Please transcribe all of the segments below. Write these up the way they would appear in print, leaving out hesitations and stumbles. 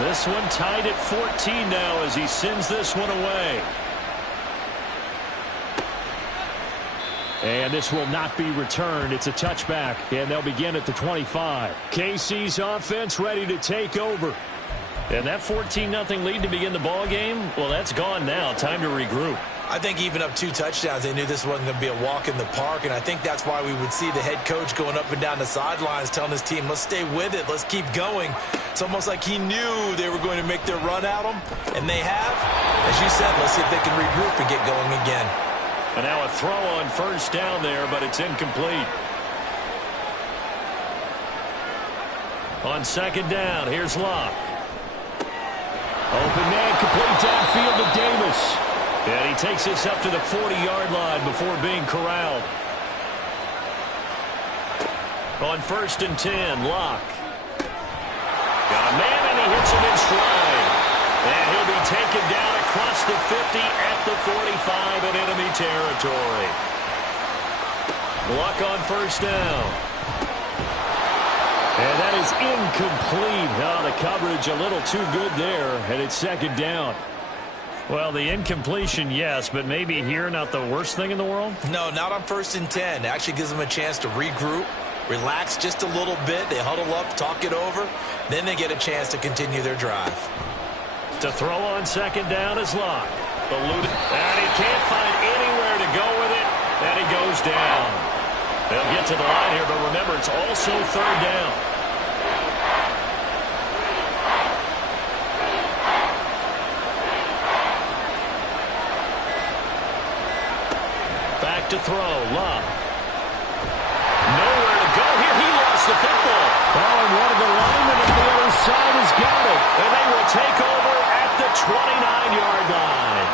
This one tied at 14 now as he sends this one away. And this will not be returned. It's a touchback, and they'll begin at the 25. KC's offense ready to take over. And that 14-0 lead to begin the ball game, well, that's gone now. Time to regroup. I think even up 2 touchdowns, they knew this wasn't going to be a walk in the park, and I think that's why we would see the head coach going up and down the sidelines telling his team, let's stay with it, let's keep going. It's almost like he knew they were going to make their run at him, and they have. As you said, let's see if they can regroup and get going again. And now a throw on first down there, but it's incomplete. On second down, here's Locke. Open man, complete downfield to Davis. And he takes this up to the 40-yard line before being corralled. On first and 10, Locke. Got a man, and he hits him in stride. And he'll be taken down across the 50 at the 45 in enemy territory. Locke on first down. And that is incomplete. Oh, the coverage a little too good there, and it's second down. Well, the incompletion, yes, but maybe here not the worst thing in the world? No, not on first and 10. It actually gives them a chance to regroup, relax just a little bit. They huddle up, talk it over. Then they get a chance to continue their drive. To throw on second down is Locke. Eluded, and he can't find anywhere to go with it, and he goes down. They'll get to the line here, but remember, it's also third down. Back to throw, Locke. Nowhere to go here. He lost the football. Oh, and one of the linemen on the other side has got it. And they will take over at the 29-yard line.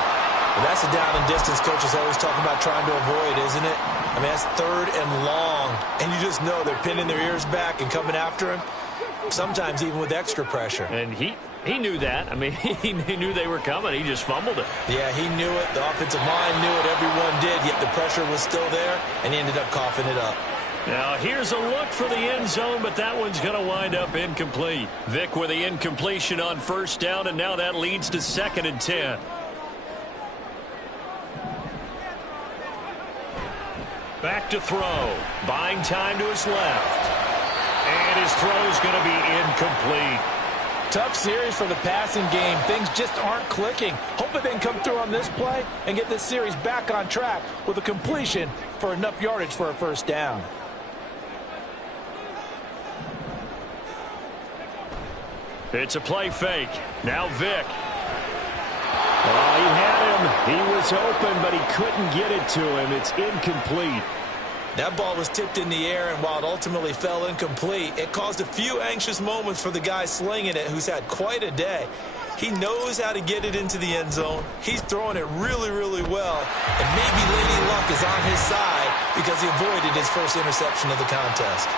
Well, that's the down and distance coaches always talking about trying to avoid, isn't it? I mean, that's third and long. And you just know they're pinning their ears back and coming after him, sometimes even with extra pressure. And he knew that. I mean, he knew they were coming. He just fumbled it. Yeah, he knew it. The offensive line knew it. Everyone did, yet the pressure was still there, and he ended up coughing it up. Now, here's a look for the end zone, but that one's going to wind up incomplete. Vic with the incompletion on first down, and now that leads to second and 10. Back to throw. Buying time to his left. And his throw is going to be incomplete. Tough series for the passing game. Things just aren't clicking. Hopefully they can come through on this play and get this series back on track with a completion for enough yardage for a first down. It's a play fake. Now Vic. Oh, he had him. He was open, but he couldn't get it to him. It's incomplete. That ball was tipped in the air, and while it ultimately fell incomplete, it caused a few anxious moments for the guy slinging it, who's had quite a day. He knows how to get it into the end zone. He's throwing it really, really well. And maybe Lady Luck is on his side because he avoided his first interception of the contest.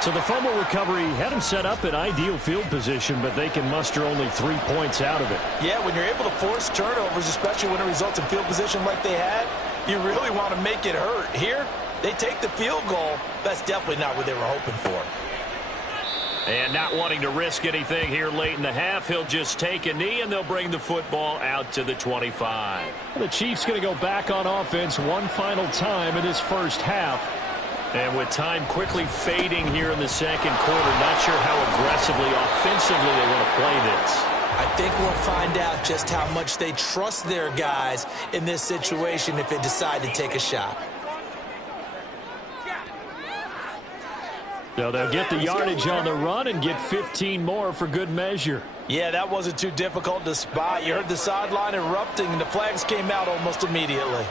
So the fumble recovery had him set up in ideal field position, but they can muster only 3 points out of it. Yeah, when you're able to force turnovers, especially when it results in field position like they had, you really want to make it hurt. Here, they take the field goal. That's definitely not what they were hoping for. And not wanting to risk anything here late in the half, he'll just take a knee, and they'll bring the football out to the 25. The Chiefs going to go back on offense one final time in this first half. And with time quickly fading here in the second quarter, not sure how aggressively, offensively they want to play this. I think we'll find out just how much they trust their guys in this situation if they decide to take a shot. So they'll get the yardage on the run and get 15 more for good measure. Yeah, that wasn't too difficult to spot. You heard the sideline erupting, and the flags came out almost immediately.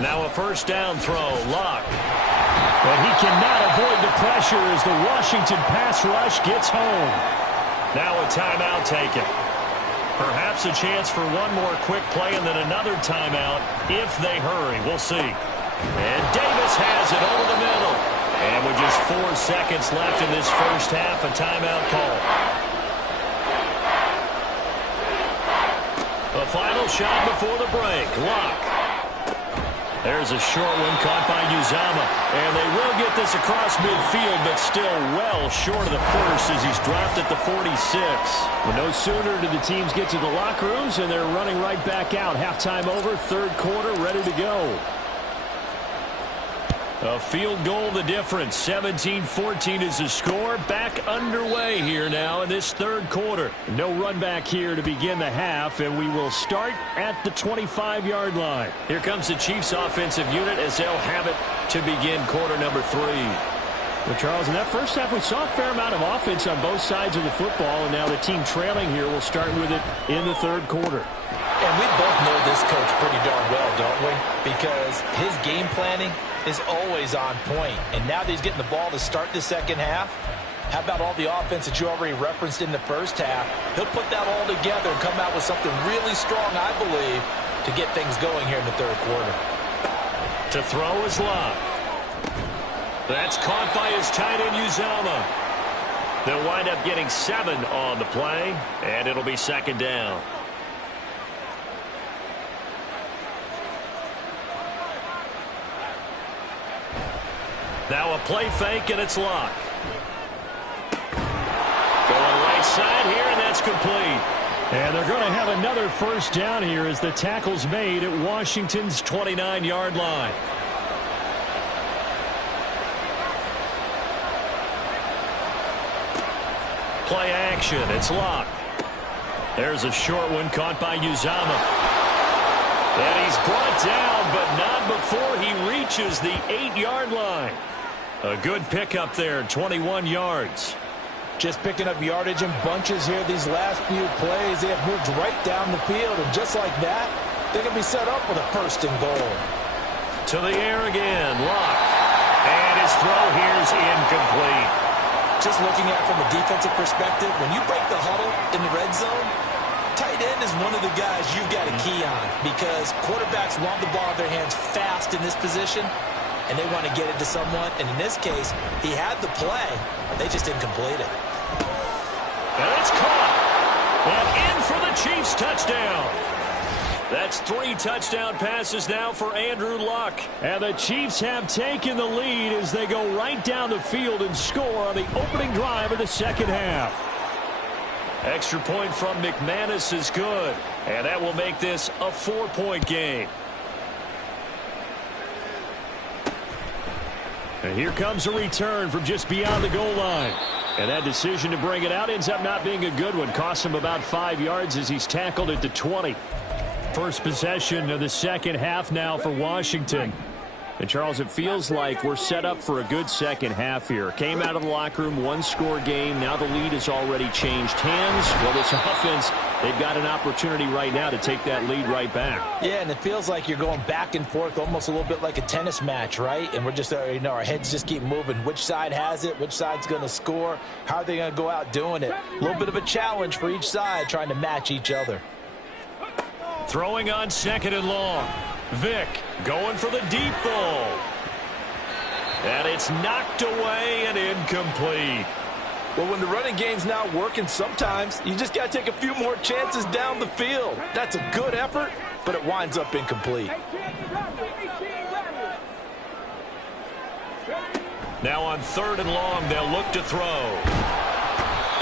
Now a first down throw, Locke. But he cannot avoid the pressure as the Washington pass rush gets home. Now a timeout taken. Perhaps a chance for one more quick play and then another timeout if they hurry. We'll see. And Davis has it over the middle. And with just 4 seconds left in this first half, a timeout call. The final shot before the break. Locke. There's a short one caught by Uzomah. And they will get this across midfield, but still well short of the first as he's dropped at the 46. Well, no sooner did the teams get to the locker rooms, and they're running right back out. Halftime over, third quarter, ready to go. A field goal the difference. 17-14 is the score. Back underway here now in this third quarter. No run back here to begin the half, and we will start at the 25-yard line. Here comes the Chiefs offensive unit as they'll have it to begin quarter number 3. Well, Charles, in that first half, we saw a fair amount of offense on both sides of the football, and now the team trailing here will start with it in the third quarter. And we both know this coach pretty darn well, don't we? Because his game planning is always on point. And now that he's getting the ball to start the second half, how about all the offense that you already referenced in the first half? He'll put that all together and come out with something really strong, I believe, to get things going here in the third quarter. To throw is Locke. That's caught by his tight end, Uzomah. They'll wind up getting 7 on the play, and it'll be second down. Now a play fake, and it's Locke. Going right side here, and that's complete. And they're going to have another first down here as the tackle's made at Washington's 29-yard line. Play action, it's Locke. There's a short one caught by Uzomah. And he's brought down, but not before he reaches the 8-yard line. A good pickup there, 21 yards. Just picking up yardage in bunches here these last few plays. They have moved right down the field, and just like that, they're going to be set up with a first and goal. To the air again, Locke. And his throw here's incomplete. Just looking at it from a defensive perspective, when you break the huddle in the red zone, tight end is one of the guys you've got to key on because quarterbacks want the ball in their hands fast in this position, and they want to get it to someone. And in this case, he had the play. They just didn't complete it. And it's caught. And in for the Chiefs touchdown. That's 3 touchdown passes now for Andrew Luck. And the Chiefs have taken the lead as they go right down the field and score on the opening drive of the second half. Extra point from McManus is good. And that will make this a 4-point game. And here comes a return from just beyond the goal line. And that decision to bring it out ends up not being a good one. Costs him about 5 yards as he's tackled at the 20. First possession of the second half now for Washington. And, Charles, it feels like we're set up for a good second half here. Came out of the locker room, 1-score game. Now the lead has already changed hands. Well, this offense, they've got an opportunity right now to take that lead right back. Yeah, and it feels like you're going back and forth almost a little bit like a tennis match, right? And we're just, our heads just keep moving. Which side has it? Which side's going to score? How are they going to go out doing it? A little bit of a challenge for each side trying to match each other. Throwing on second and long. Vick going for the deep ball. And it's knocked away and incomplete. Well, when the running game's not working, sometimes you just got to take a few more chances down the field. That's a good effort, but it winds up incomplete. Now on third and long, they'll look to throw.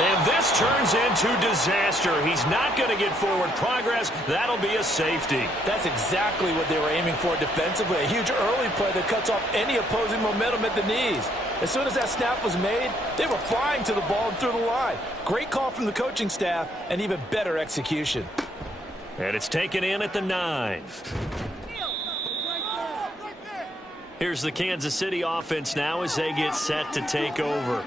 And this turns into disaster. He's not going to get forward progress. That'll be a safety. That's exactly what they were aiming for defensively. A huge early play that cuts off any opposing momentum at the knees. As soon as that snap was made, they were flying to the ball and through the line. Great call from the coaching staff and even better execution. And it's taken in at the 9. Here's the Kansas City offense now as they get set to take over.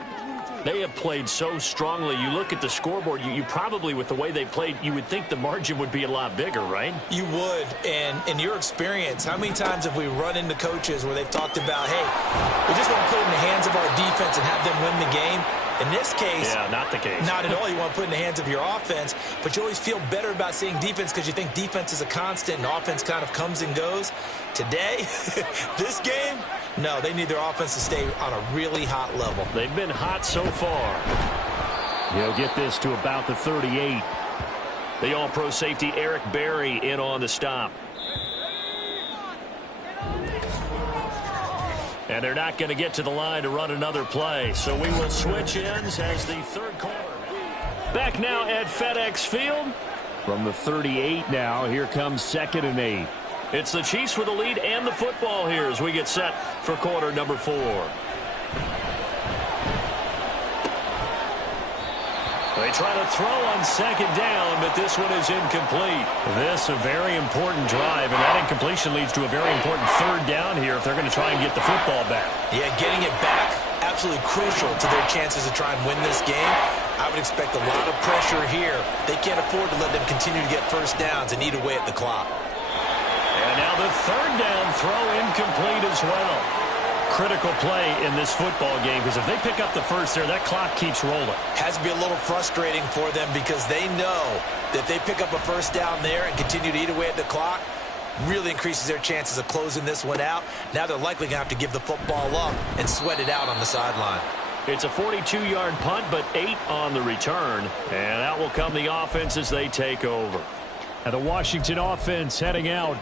They have played so strongly. You look at the scoreboard, you probably, with the way they played, you would think the margin would be a lot bigger, right? You would. And in your experience, how many times have we run into coaches where they've talked about, hey, we just want to put it in the hands of our defense and have them win the game? In this case, yeah, not the case. Not at all. You want to put it in the hands of your offense, but you always feel better about seeing defense because you think defense is a constant and offense kind of comes and goes. Today, this game, no, they need their offense to stay on a really hot level. They've been hot so far. He'll get this to about the 38. The all-pro safety Eric Berry in on the stop. And they're not going to get to the line to run another play. So we will switch ends as the third quarter. Back now at FedEx Field. From the 38 now, here comes 2nd and 8. It's the Chiefs with the lead and the football here as we get set for quarter number 4. They try to throw on 2nd down, but this one is incomplete. This a very important drive, and that incompletion leads to a very important 3rd down here if they're going to try and get the football back. Yeah, getting it back, absolutely crucial to their chances to try and win this game. I would expect a lot of pressure here. They can't afford to let them continue to get first downs and eat away at the clock. And now the 3rd down throw incomplete as well. Critical play in this football game because if they pick up the first there, that clock keeps rolling. Has to be a little frustrating for them because they know that if they pick up a first down there and continue to eat away at the clock, really increases their chances of closing this one out. Now they're likely going to have to give the football up and sweat it out on the sideline. It's a 42-yard punt, but 8 on the return. And out will come the offense as they take over. And the Washington offense heading out.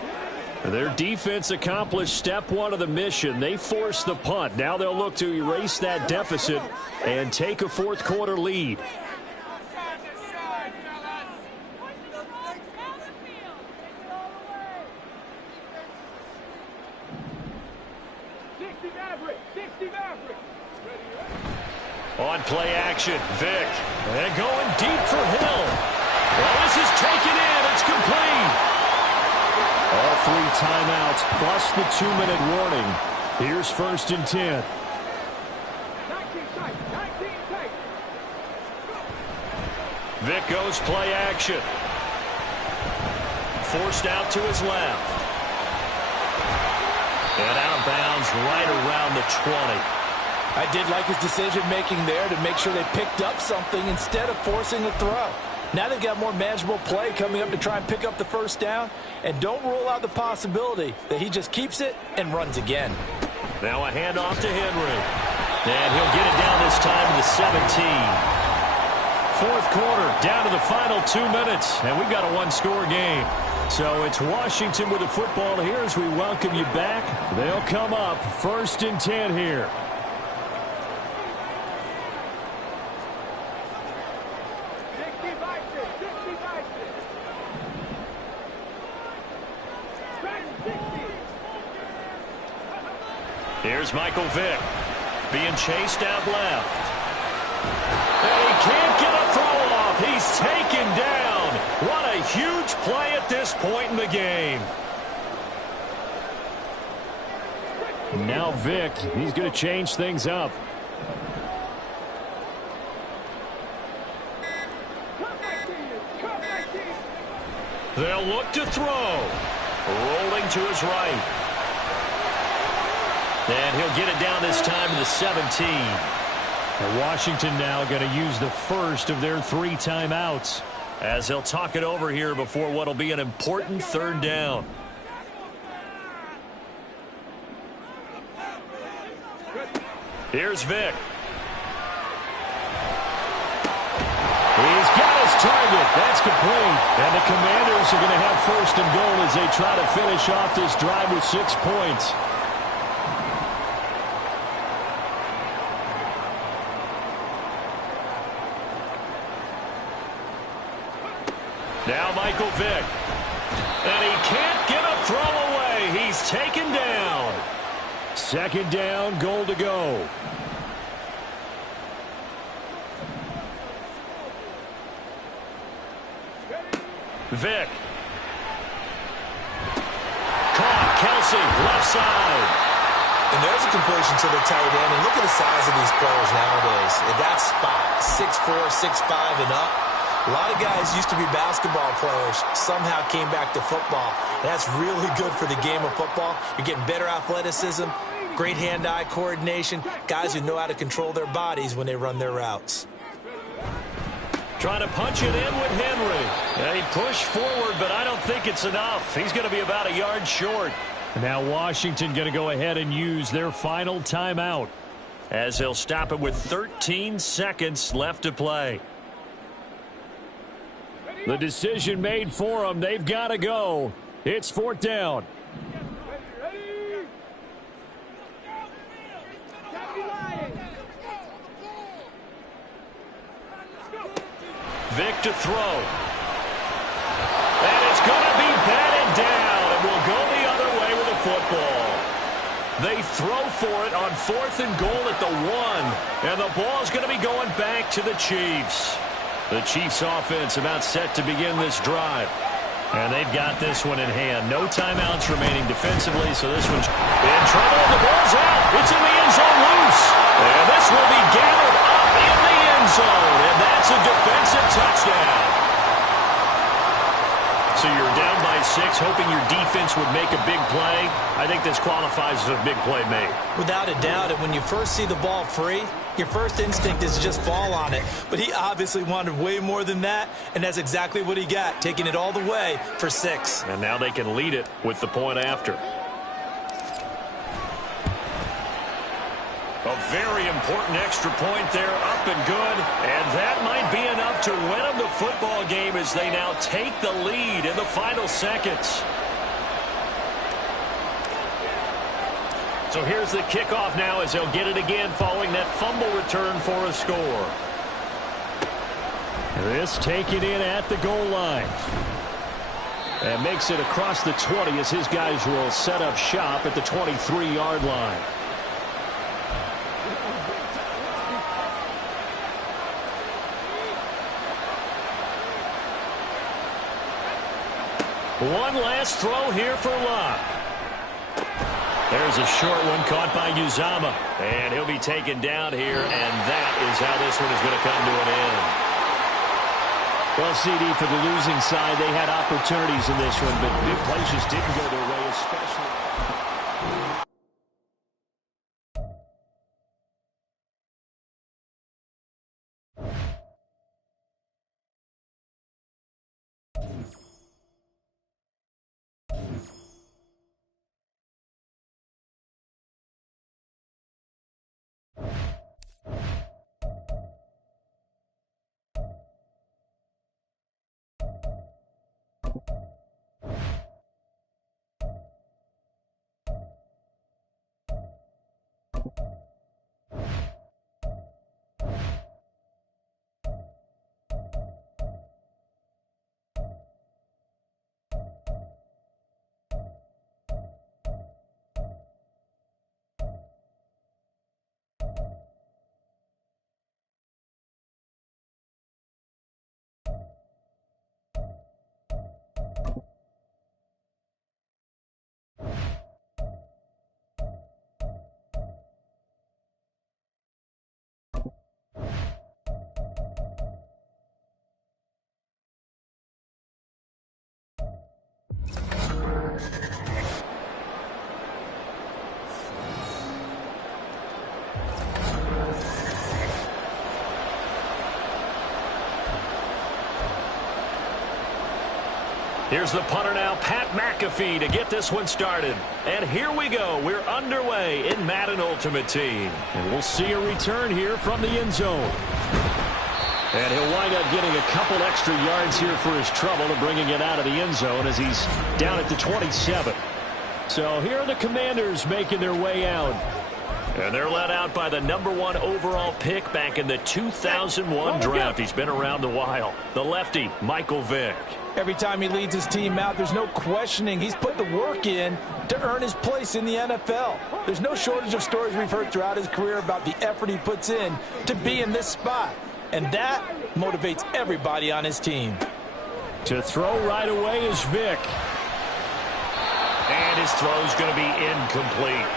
Their defense accomplished step 1 of the mission. They forced the punt. Now they'll look to erase that deficit and take a 4th quarter lead. On play action, Vic. And going deep for Hill. Well, this is taken in. It's complete. All 3 timeouts plus the 2-minute warning. Here's 1st and 10. Vic goes play action. Forced out to his left. And out of bounds right around the 20. I did like his decision-making there to make sure they picked up something instead of forcing the throw. Now they've got more manageable play coming up to try and pick up the first down. And don't rule out the possibility that he just keeps it and runs again. Now a handoff to Henry. And he'll get it down this time to the 17. 4th quarter, down to the final 2 minutes. And we've got a 1-score game. So it's Washington with the football here as we welcome you back. They'll come up 1st and 10 here. Here's Michael Vick being chased out left. And he can't get a throw off. He's taken down. What a huge play at this point in the game. Now Vick, he's going to change things up. They'll look to throw. Rolling to his right. And he'll get it down this time to the 17. And Washington now going to use the first of their 3 timeouts as he'll talk it over here before what will be an important 3rd down. Here's Vic. He's got his target. That's complete. And the Commanders are going to have 1st and goal as they try to finish off this drive with 6 points. Now Michael Vick. And he can't get a throw away. He's taken down. 2nd down, goal to go. Vick. Caught. Kelsey, left side. And there's a completion to the tight end. And look at the size of these players nowadays. In that spot, 6'4", 6'5", and up. A lot of guys used to be basketball players, somehow came back to football. And that's really good for the game of football. You're getting better athleticism, great hand-eye coordination, guys who know how to control their bodies when they run their routes. Trying to punch it in with Henry. And he pushed forward, but I don't think it's enough. He's going to be about a yard short. Now Washington going to go ahead and use their final timeout as they'll stop it with 13 seconds left to play. The decision made for them. They've got to go. It's 4th down. back to throw. And it's going to be batted down, and will go the other way with the football. They throw for it on 4th and goal at the 1. And the ball's going to be going back to the Chiefs. The Chiefs offense about set to begin this drive. And they've got this one in hand. No timeouts remaining defensively, so this one's in trouble. The ball's out. It's in the end zone loose. And this will be gathered up in the end zone. And that's a defensive touchdown. So you're down by 6, hoping your defense would make a big play. I think this qualifies as a big play made. Without a doubt, and when you first see the ball free, your first instinct is to just fall on it. But he obviously wanted way more than that, and that's exactly what he got, taking it all the way for 6. And now they can lead it with the point after. A very important extra point there, up and good. And that might be enough to win them the football game as they now take the lead in the final seconds. So here's the kickoff now as they'll get it again following that fumble return for a score. This taken in at the goal line. And makes it across the 20 as his guys will set up shop at the 23-yard line. One last throw here for Locke. There's a short one caught by Uzama. And he'll be taken down here, and that is how this one is going to come to an end. Well, CD, for the losing side, they had opportunities in this one, but big plays just didn't go their way, especially. Here's the punter now, Pat McAfee, to get this one started. And here we go. We're underway in Madden Ultimate Team. And we'll see a return here from the end zone. And he'll wind up getting a couple extra yards here for his trouble to bringing it out of the end zone as he's down at the 27. So here are the Commanders making their way out. And they're led out by the #1 overall pick back in the 2001 draft. He's been around a while. The lefty, Michael Vick. Every time he leads his team out, there's no questioning. He's put the work in to earn his place in the NFL. There's no shortage of stories we've heard throughout his career about the effort he puts in to be in this spot. And that motivates everybody on his team. To throw right away is Vick. And his throw's going to be incomplete.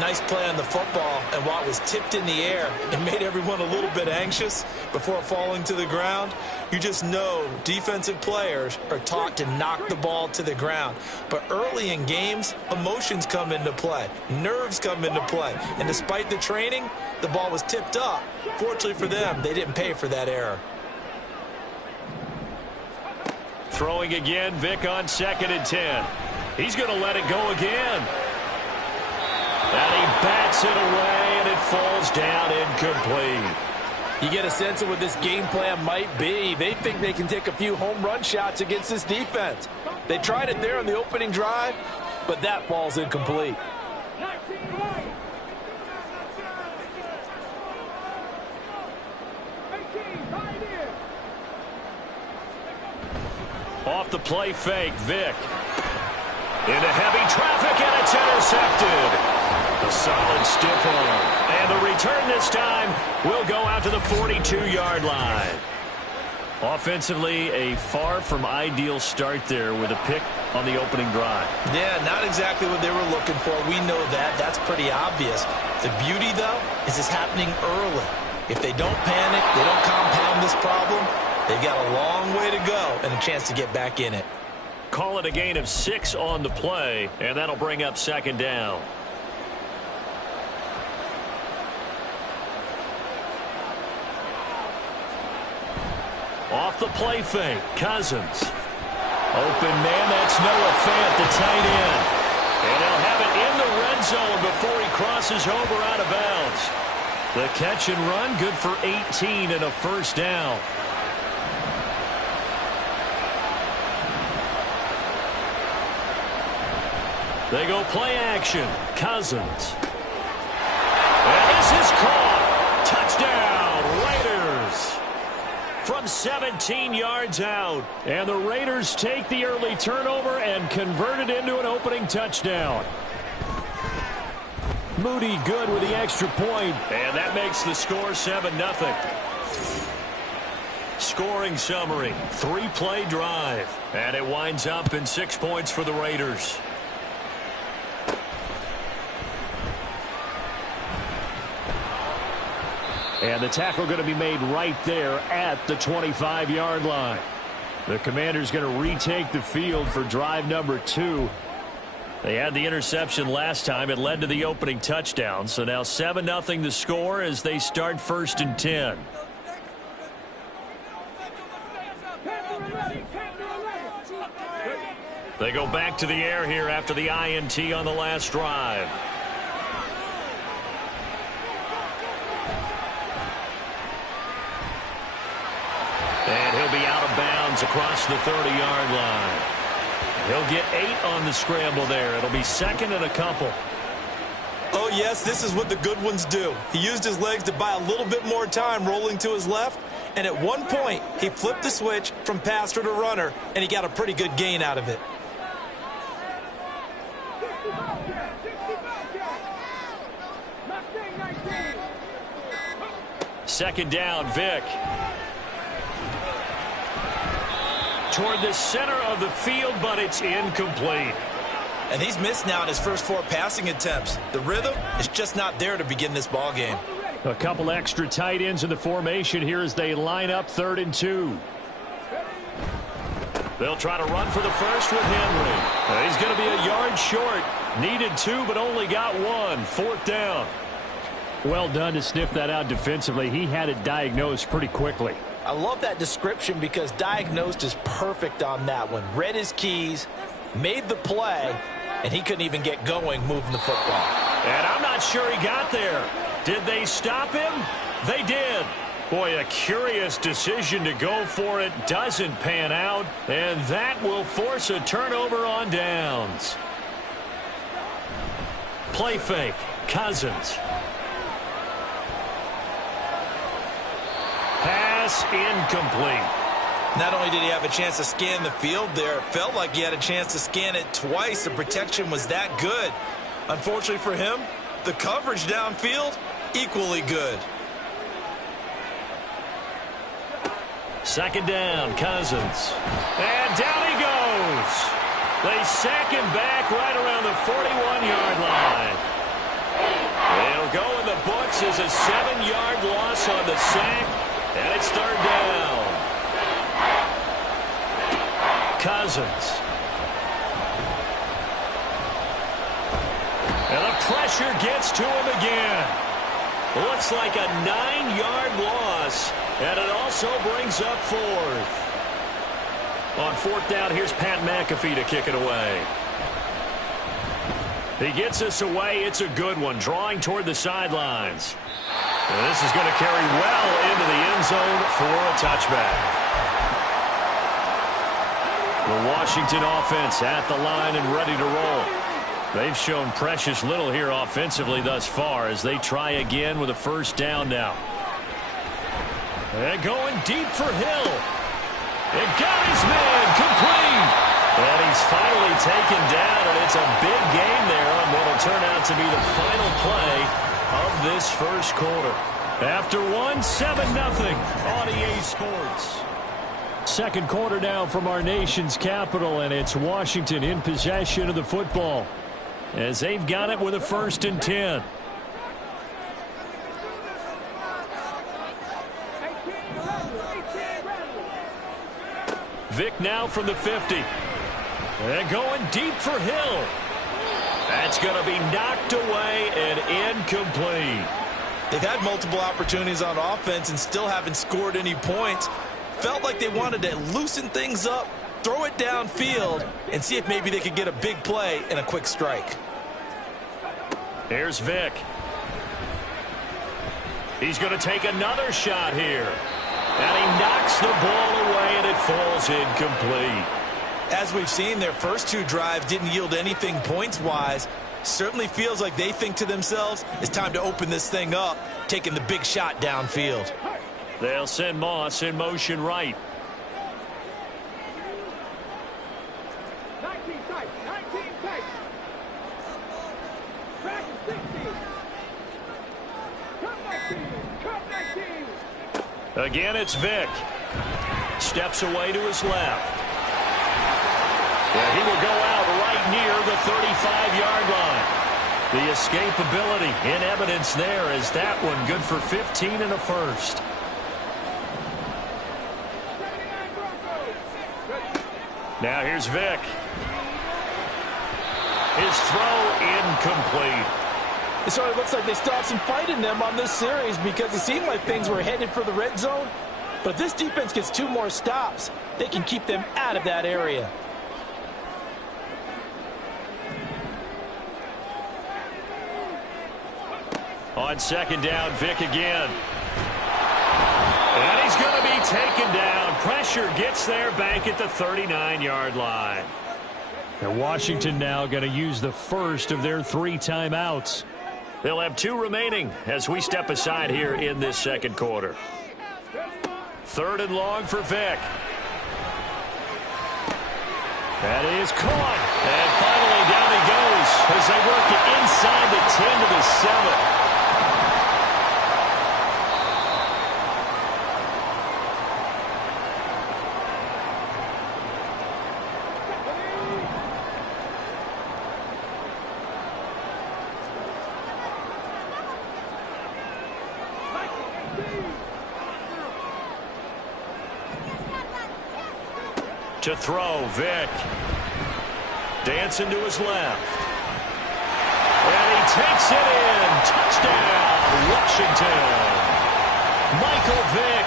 Nice play on the football, and while it was tipped in the air, it made everyone a little bit anxious before falling to the ground. You just know defensive players are taught to knock the ball to the ground. But early in games, emotions come into play. Nerves come into play. And despite the training, the ball was tipped up. Fortunately for them, they didn't pay for that error. Throwing again, Vick on 2nd and 10. He's going to let it go again. And he bats it away, and it falls down incomplete. You get a sense of what this game plan might be. They think they can take a few home run shots against this defense. They tried it there on the opening drive, but that falls incomplete. the play fake. Vick. Into heavy traffic, and it's intercepted. A solid stiff arm. And the return this time will go out to the 42-yard line. Offensively, a far from ideal start there with a pick on the opening drive. Yeah, not exactly what they were looking for. We know that. That's pretty obvious. The beauty, though, is it's happening early. If they don't panic, they don't compound this problem, they've got a long way to go and a chance to get back in it. Call it a gain of 6 on the play, and that'll bring up second down. Off the play fake, Cousins. Open man, that's Noah Fant, the tight end. And he'll have it in the red zone before he crosses over out of bounds. The catch and run, good for 18 and a first down. They go play action. Cousins. And this is caught. Touchdown, Raiders. From 17 yards out. And the Raiders take the early turnover and convert it into an opening touchdown. Moody good with the extra point. And that makes the score 7-0. Scoring summary. 3-play drive. And it winds up in 6 points for the Raiders. And the tackle going to be made right there at the 25-yard line. The Commanders going to retake the field for drive number 2. They had the interception last time. It led to the opening touchdown. So now 7-0 the score as they start 1st and 10. They go back to the air here after the INT on the last drive. And he'll be out of bounds across the 30-yard line. He'll get 8 on the scramble there. It'll be 2nd and a couple. Oh, yes, this is what the good ones do. He used his legs to buy a little bit more time rolling to his left. And at one point, he flipped the switch from passer to runner, and he got a pretty good gain out of it. Second down, Vick. Toward the center of the field, but it's incomplete. And he's missed now in his first 4 passing attempts. The rhythm is just not there to begin this ball game. A couple extra tight ends in the formation here as they line up 3rd and 2. They'll try to run for the first with Henry. He's going to be a yard short. Needed 2, but only got 1. 4th down. Well done to sniff that out defensively. He had it diagnosed pretty quickly. I love that description because diagnosed is perfect on that one. Read his keys, made the play, and he couldn't even get going moving the football. And I'm not sure he got there. Did they stop him? They did. Boy, a curious decision to go for it. Doesn't pan out, and that will force a turnover on downs. Play fake. Cousins. Pass incomplete. Not only did he have a chance to scan the field there, it felt like he had a chance to scan it twice. The protection was that good. Unfortunately for him, the coverage downfield, equally good. Second down, Cousins. And down he goes. They sack him back right around the 41-yard line. It'll go in the books as a 7-yard loss on the sack. And it's 3rd down. Cousins. And the pressure gets to him again. Looks like a 9-yard loss. And it also brings up 4th. On 4th down, here's Pat McAfee to kick it away. He gets us away. It's a good one. Drawing toward the sidelines. And this is going to carry well into the end zone for a touchback. The Washington offense at the line and ready to roll. They've shown precious little here offensively thus far as they try again with a first down now. And going deep for Hill. It got his man complete. And he's finally taken down, and it's a big gain there on what will turn out to be the final play of this first quarter. After one, 7-0 on EA Sports. Second quarter now from our nation's capital, and it's Washington in possession of the football as they've got it with a 1st and 10. Vick now from the 50. And going deep for Hill. That's going to be knocked away and incomplete. They've had multiple opportunities on offense and still haven't scored any points. Felt like they wanted to loosen things up, throw it downfield, and see if maybe they could get a big play and a quick strike. Here's Vick. He's going to take another shot here. And he knocks the ball away, and it falls incomplete. As we've seen, their first 2 drives didn't yield anything points-wise. Certainly feels like they think to themselves, it's time to open this thing up, taking the big shot downfield. They'll send Moss in motion right. Again, it's Vick. Steps away to his left. Yeah, he will go out right near the 35-yard line. The escapability in evidence there as that one good for 15 and a first. Now here's Vick. His throw incomplete. It sort of looks like they still have some fight in them on this series because it seemed like things were headed for the red zone. But if this defense gets 2 more stops, they can keep them out of that area. On second down, Vick again. And he's going to be taken down. Pressure gets there back at the 39-yard line. And Washington now going to use the first of their 3 timeouts. They'll have 2 remaining as we step aside here in this second quarter. 3rd and long for Vick. That is caught. And finally down he goes as they work it inside the 10 to the 7. To throw, Vick. Dancing to his left. And he takes it in. Touchdown, Washington. Michael Vick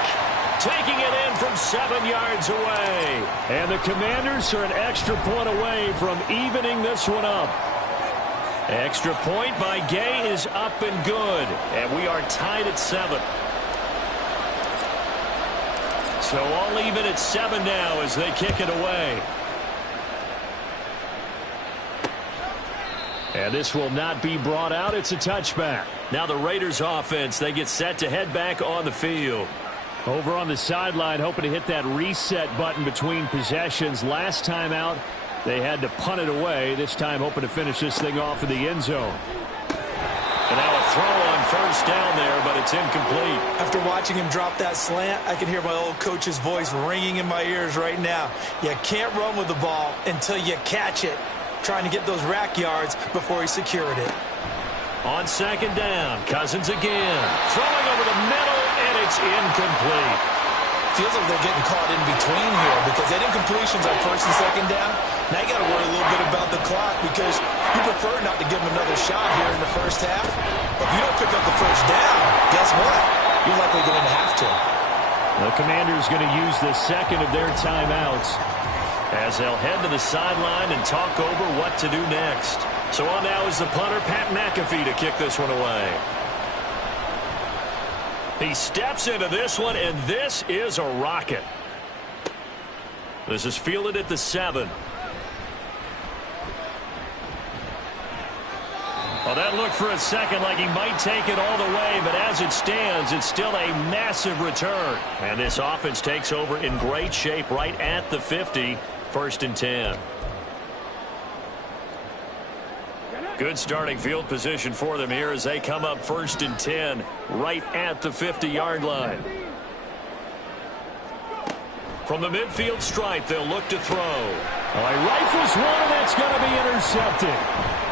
taking it in from 7 yards away. And the Commanders are an extra point away from evening this one up. Extra point by Gay is up and good. And we are tied at 7. So all even at 7 now as they kick it away. And this will not be brought out. It's a touchback. Now the Raiders offense, they get set to head back on the field. Over on the sideline, hoping to hit that reset button between possessions. Last time out, they had to punt it away. This time hoping to finish this thing off in the end zone. And now a throw on first down there, but it's incomplete. After watching him drop that slant, I can hear my old coach's voice ringing in my ears right now. You can't run with the ball until you catch it. Trying to get those rack yards before he secured it. On second down, Cousins again. Throwing over the middle, and it's incomplete. Feels like they're getting caught in between here because they had incompletions on first and second down. Now you got to worry a little bit about the clock because you prefer not to give them another shot here in the first half. But if you don't pick up the first down, guess what? You're likely going to have to. The Commanders going to use the second of their timeouts as they'll head to the sideline and talk over what to do next. So on now is the punter, Pat McAfee, to kick this one away. He steps into this one, and this is a rocket. This is fielded at the 7. Well, that looked for a second like he might take it all the way, but as it stands, it's still a massive return. And this offense takes over in great shape right at the 50, 1st and 10. Good starting field position for them here as they come up 1st and 10 right at the 50-yard line. From the midfield stripe, they'll look to throw. Well, he rifles one, and that's going to be intercepted.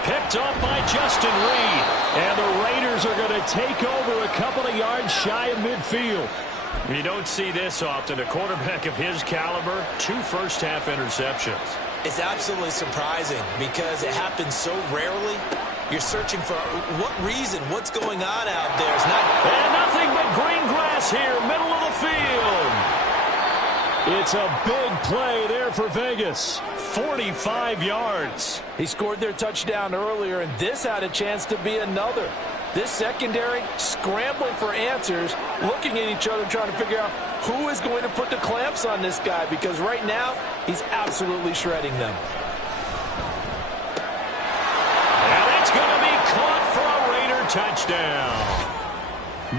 Picked up by Justin Reed. And the Raiders are going to take over a couple of yards shy of midfield. You don't see this often. A quarterback of his caliber, 2 first-half interceptions. It's absolutely surprising because it happens so rarely. You're searching for what reason, what's going on out there. It's not. And nothing but green grass here, middle of the field. It's a big play there for Vegas. 45 yards. He scored their touchdown earlier, and this had a chance to be another. This secondary scrambling for answers, looking at each other, trying to figure out who is going to put the clamps on this guy, because right now he's absolutely shredding them. And it's going to be caught for a Raider touchdown.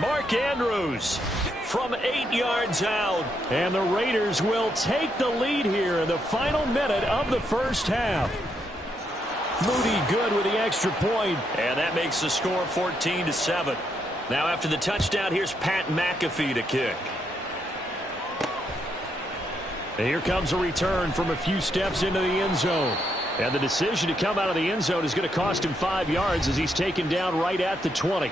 Mark Andrews from 8 yards out. And the Raiders will take the lead here in the final minute of the first half. Moody good with the extra point. And that makes the score 14-7. Now after the touchdown, here's Pat McAfee to kick. And here comes a return from a few steps into the end zone. And the decision to come out of the end zone is going to cost him 5 yards as he's taken down right at the 20.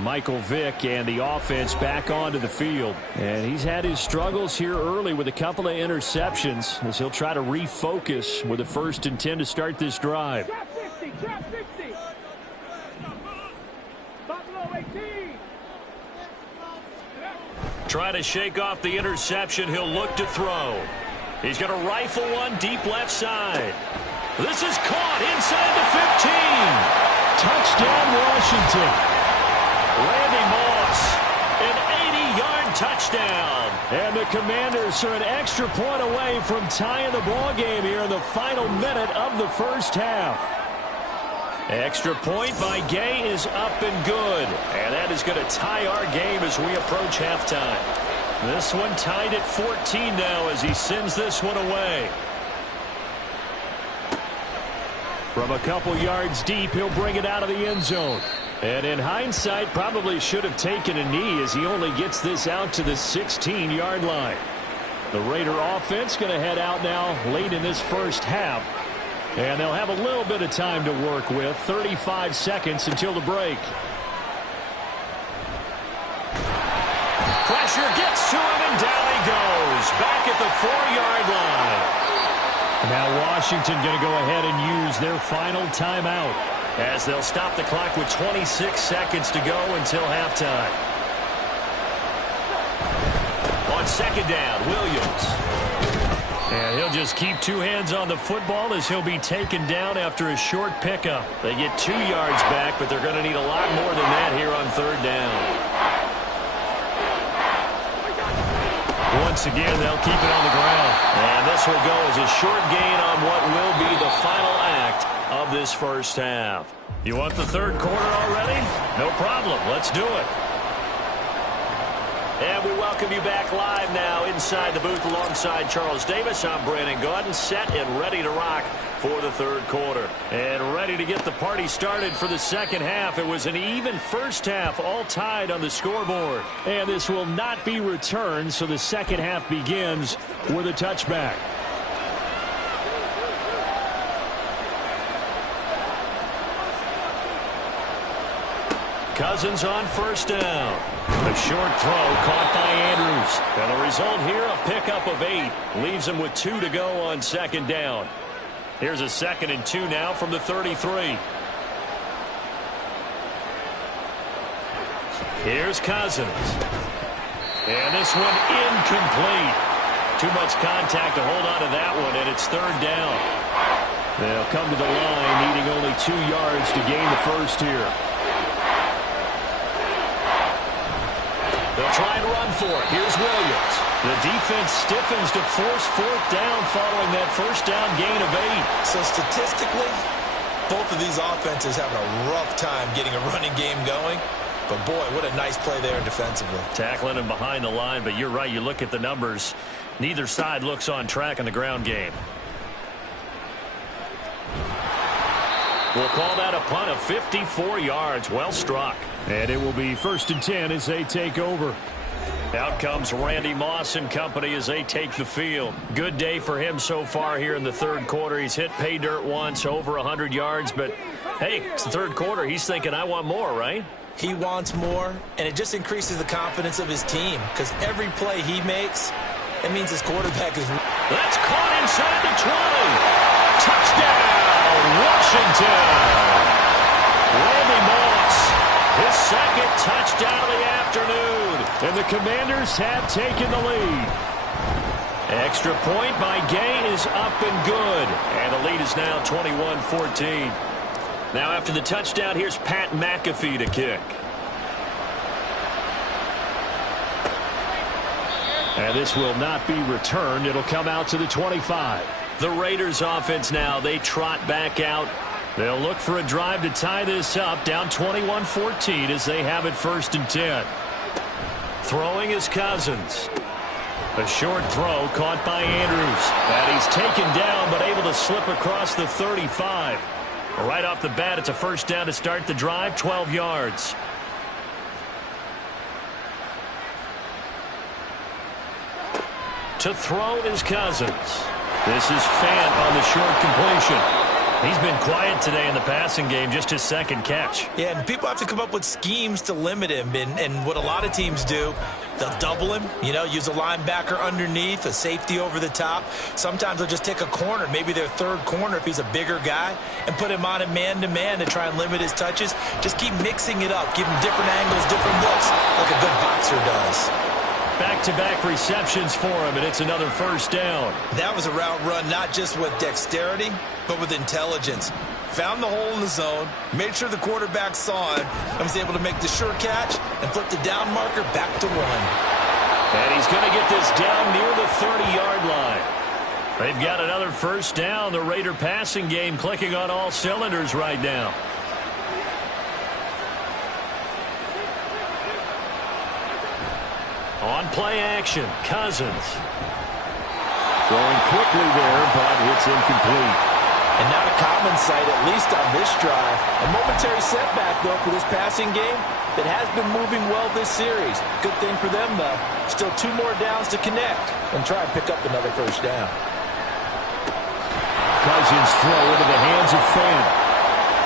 Michael Vick and the offense back onto the field. And he's had his struggles here early with a couple of interceptions as he'll try to refocus with a 1st and 10 to start this drive. Trap 60, trap 60. Buffalo 18. Trying to shake off the interception. He'll look to throw. He's going to rifle one deep left side. This is caught inside the 15. Touchdown, Washington. Randy Moss, an 80-yard touchdown. And the Commanders are an extra point away from tying the ball game here in the final minute of the first half. Extra point by Gay is up and good. And that is going to tie our game as we approach halftime. This one tied at 14 now as he sends this one away. From a couple yards deep, he'll bring it out of the end zone. And in hindsight, probably should have taken a knee as he only gets this out to the 16-yard line. The Raider offense going to head out now late in this first half. And they'll have a little bit of time to work with. 35 seconds until the break. Pressure gets to him, and down he goes. Back at the 4-yard line. Now Washington going to go ahead and use their final timeout, as they'll stop the clock with 26 seconds to go until halftime. On 2nd down, Williams. And he'll just keep 2 hands on the football as he'll be taken down after a short pickup. They get 2 yards back, but they're going to need a lot more than that here on 3rd down. Once again, they'll keep it on the ground. And this will go as a short gain on what will be the final act of this first half. You want the 3rd quarter already? No problem. Let's do it. And we welcome you back live now inside the booth alongside Charles Davis. I'm Brandon Gaudin, set and ready to rock for the 3rd quarter. And ready to get the party started for the 2nd half. It was an even first half, all tied on the scoreboard. And this will not be returned, so the 2nd half begins with a touchback. Cousins on 1st down. A short throw caught by Andrews. And the result here, a pickup of 8. Leaves him with 2 to go on 2nd down. Here's a 2nd and 2 now from the 33. Here's Cousins. And this one incomplete. Too much contact to hold on to that one, and it's 3rd down. They'll come to the line needing only 2 yards to gain the first here. They'll try and run for it. Here's Williams. The defense stiffens to force 4th down following that 1st down gain of 8. So statistically, Both of these offenses having a rough time getting a running game going. But, boy, what a nice play there defensively. Tackling him behind the line, but you're right. You look at the numbers. Neither side looks on track in the ground game. We'll call that a punt of 54 yards. Well struck. And it will be 1st and 10 as they take over. Out comes Randy Moss and company as they take the field. Good day for him so far here in the third quarter. He's hit pay dirt once, over 100 yards. But, hey, it's the third quarter. He's thinking, I want more, right? He wants more, and it just increases the confidence of his team because every play he makes, it means his quarterback is... That's caught inside the 20. Touchdown, Washington. Randy Moss, his second touchdown of the afternoon. And the Commanders have taken the lead. Extra point by Gay is up and good. And the lead is now 21-14. Now after the touchdown, here's Pat McAfee to kick. And this will not be returned. It'll come out to the 25. The Raiders offense now, they trot back out. They'll look for a drive to tie this up, down 21-14 as they have it 1st and 10. Throwing is Cousins. A short throw caught by Andrews. And he's taken down but able to slip across the 35. Right off the bat, it's a first down to start the drive, 12 yards. To throw is Cousins. This is Fant on the short completion. He's been quiet today in the passing game, just his second catch. Yeah, and people have to come up with schemes to limit him. And what a lot of teams do, they'll double him, use a linebacker underneath, a safety over the top. Sometimes they'll just take a corner, maybe their third corner if he's a bigger guy, and put him on a man-to-man to try and limit his touches. Just keep mixing it up, give him different angles, different looks, like a good boxer does. Back-to-back receptions for him, and it's another first down. That was a route run not just with dexterity, but with intelligence. Found the hole in the zone, made sure the quarterback saw him, and was able to make the sure catch and flip the down marker back to 1. And he's going to get this down near the 30-yard line. They've got another first down. The Raider passing game clicking on all cylinders right now. On play action, Cousins. Throwing quickly there, but it's incomplete. And not a common sight, at least on this drive. A momentary setback, though, for this passing game that has been moving well this series. Good thing for them, though. Still 2 more downs to connect and try and pick up another first down. Cousins throw into the hands of Fant.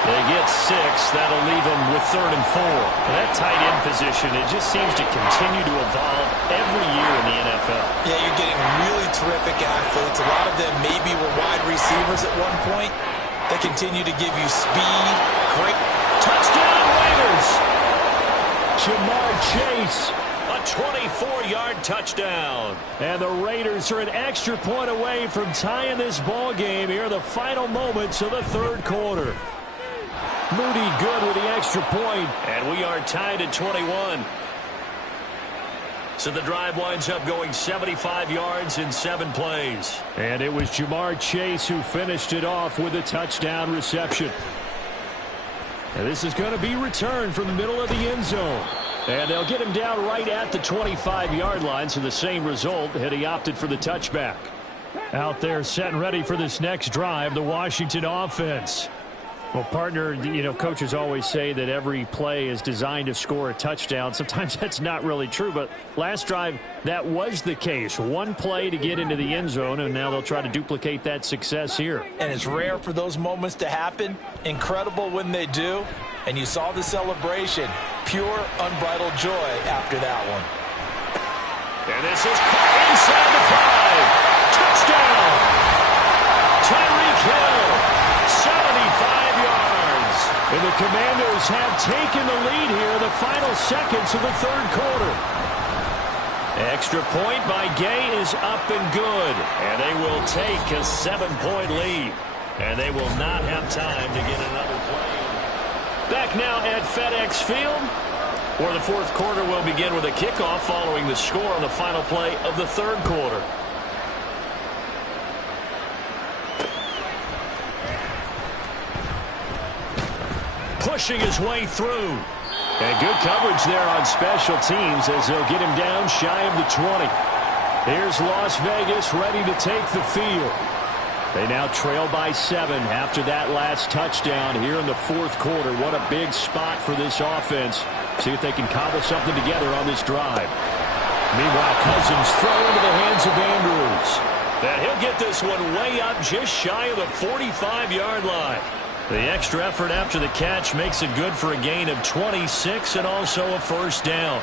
They get 6. That'll leave them with 3rd and 4. And that tight end position, it just seems to continue to evolve every year in the NFL. Yeah, you're getting really terrific athletes. A lot of them maybe were wide receivers at one point. They continue to give you speed. Great. Touchdown, Raiders! Jamar Chase. A 24-yard touchdown. And the Raiders are an extra point away from tying this ball game here in the final moments of the third quarter. Moody good with the extra point, and we are tied at 21. So the drive winds up going 75 yards in 7 plays. And it was Jamar Chase who finished it off with a touchdown reception. And this is going to be returned from the middle of the end zone. And they'll get him down right at the 25-yard line, so the same result had he opted for the touchback. Out there set and ready for this next drive, the Washington offense. Well, partner, coaches always say that every play is designed to score a touchdown. Sometimes that's not really true, but last drive, that was the case. 1 play to get into the end zone, and now they'll try to duplicate that success here. And it's rare for those moments to happen. Incredible when they do. And you saw the celebration. Pure, unbridled joy after that one. And this is caught inside the 5. Touchdown! Tyreek Hill. 75 yards. And the Commanders have taken the lead here in the final seconds of the third quarter. Extra point by Gay is up and good. And they will take a 7-point lead. And they will not have time to get another play. Back now at FedEx Field, where the fourth quarter will begin with a kickoff following the score on the final play of the third quarter. rushing his way through. And good coverage there on special teams as they'll get him down shy of the 20. Here's Las Vegas ready to take the field. They now trail by 7 after that last touchdown here in the fourth quarter. What a big spot for this offense. See if they can cobble something together on this drive. Meanwhile, Cousins throw into the hands of Andrews. And he'll get this one way up just shy of the 45-yard line. The extra effort after the catch makes it good for a gain of 26 and also a first down.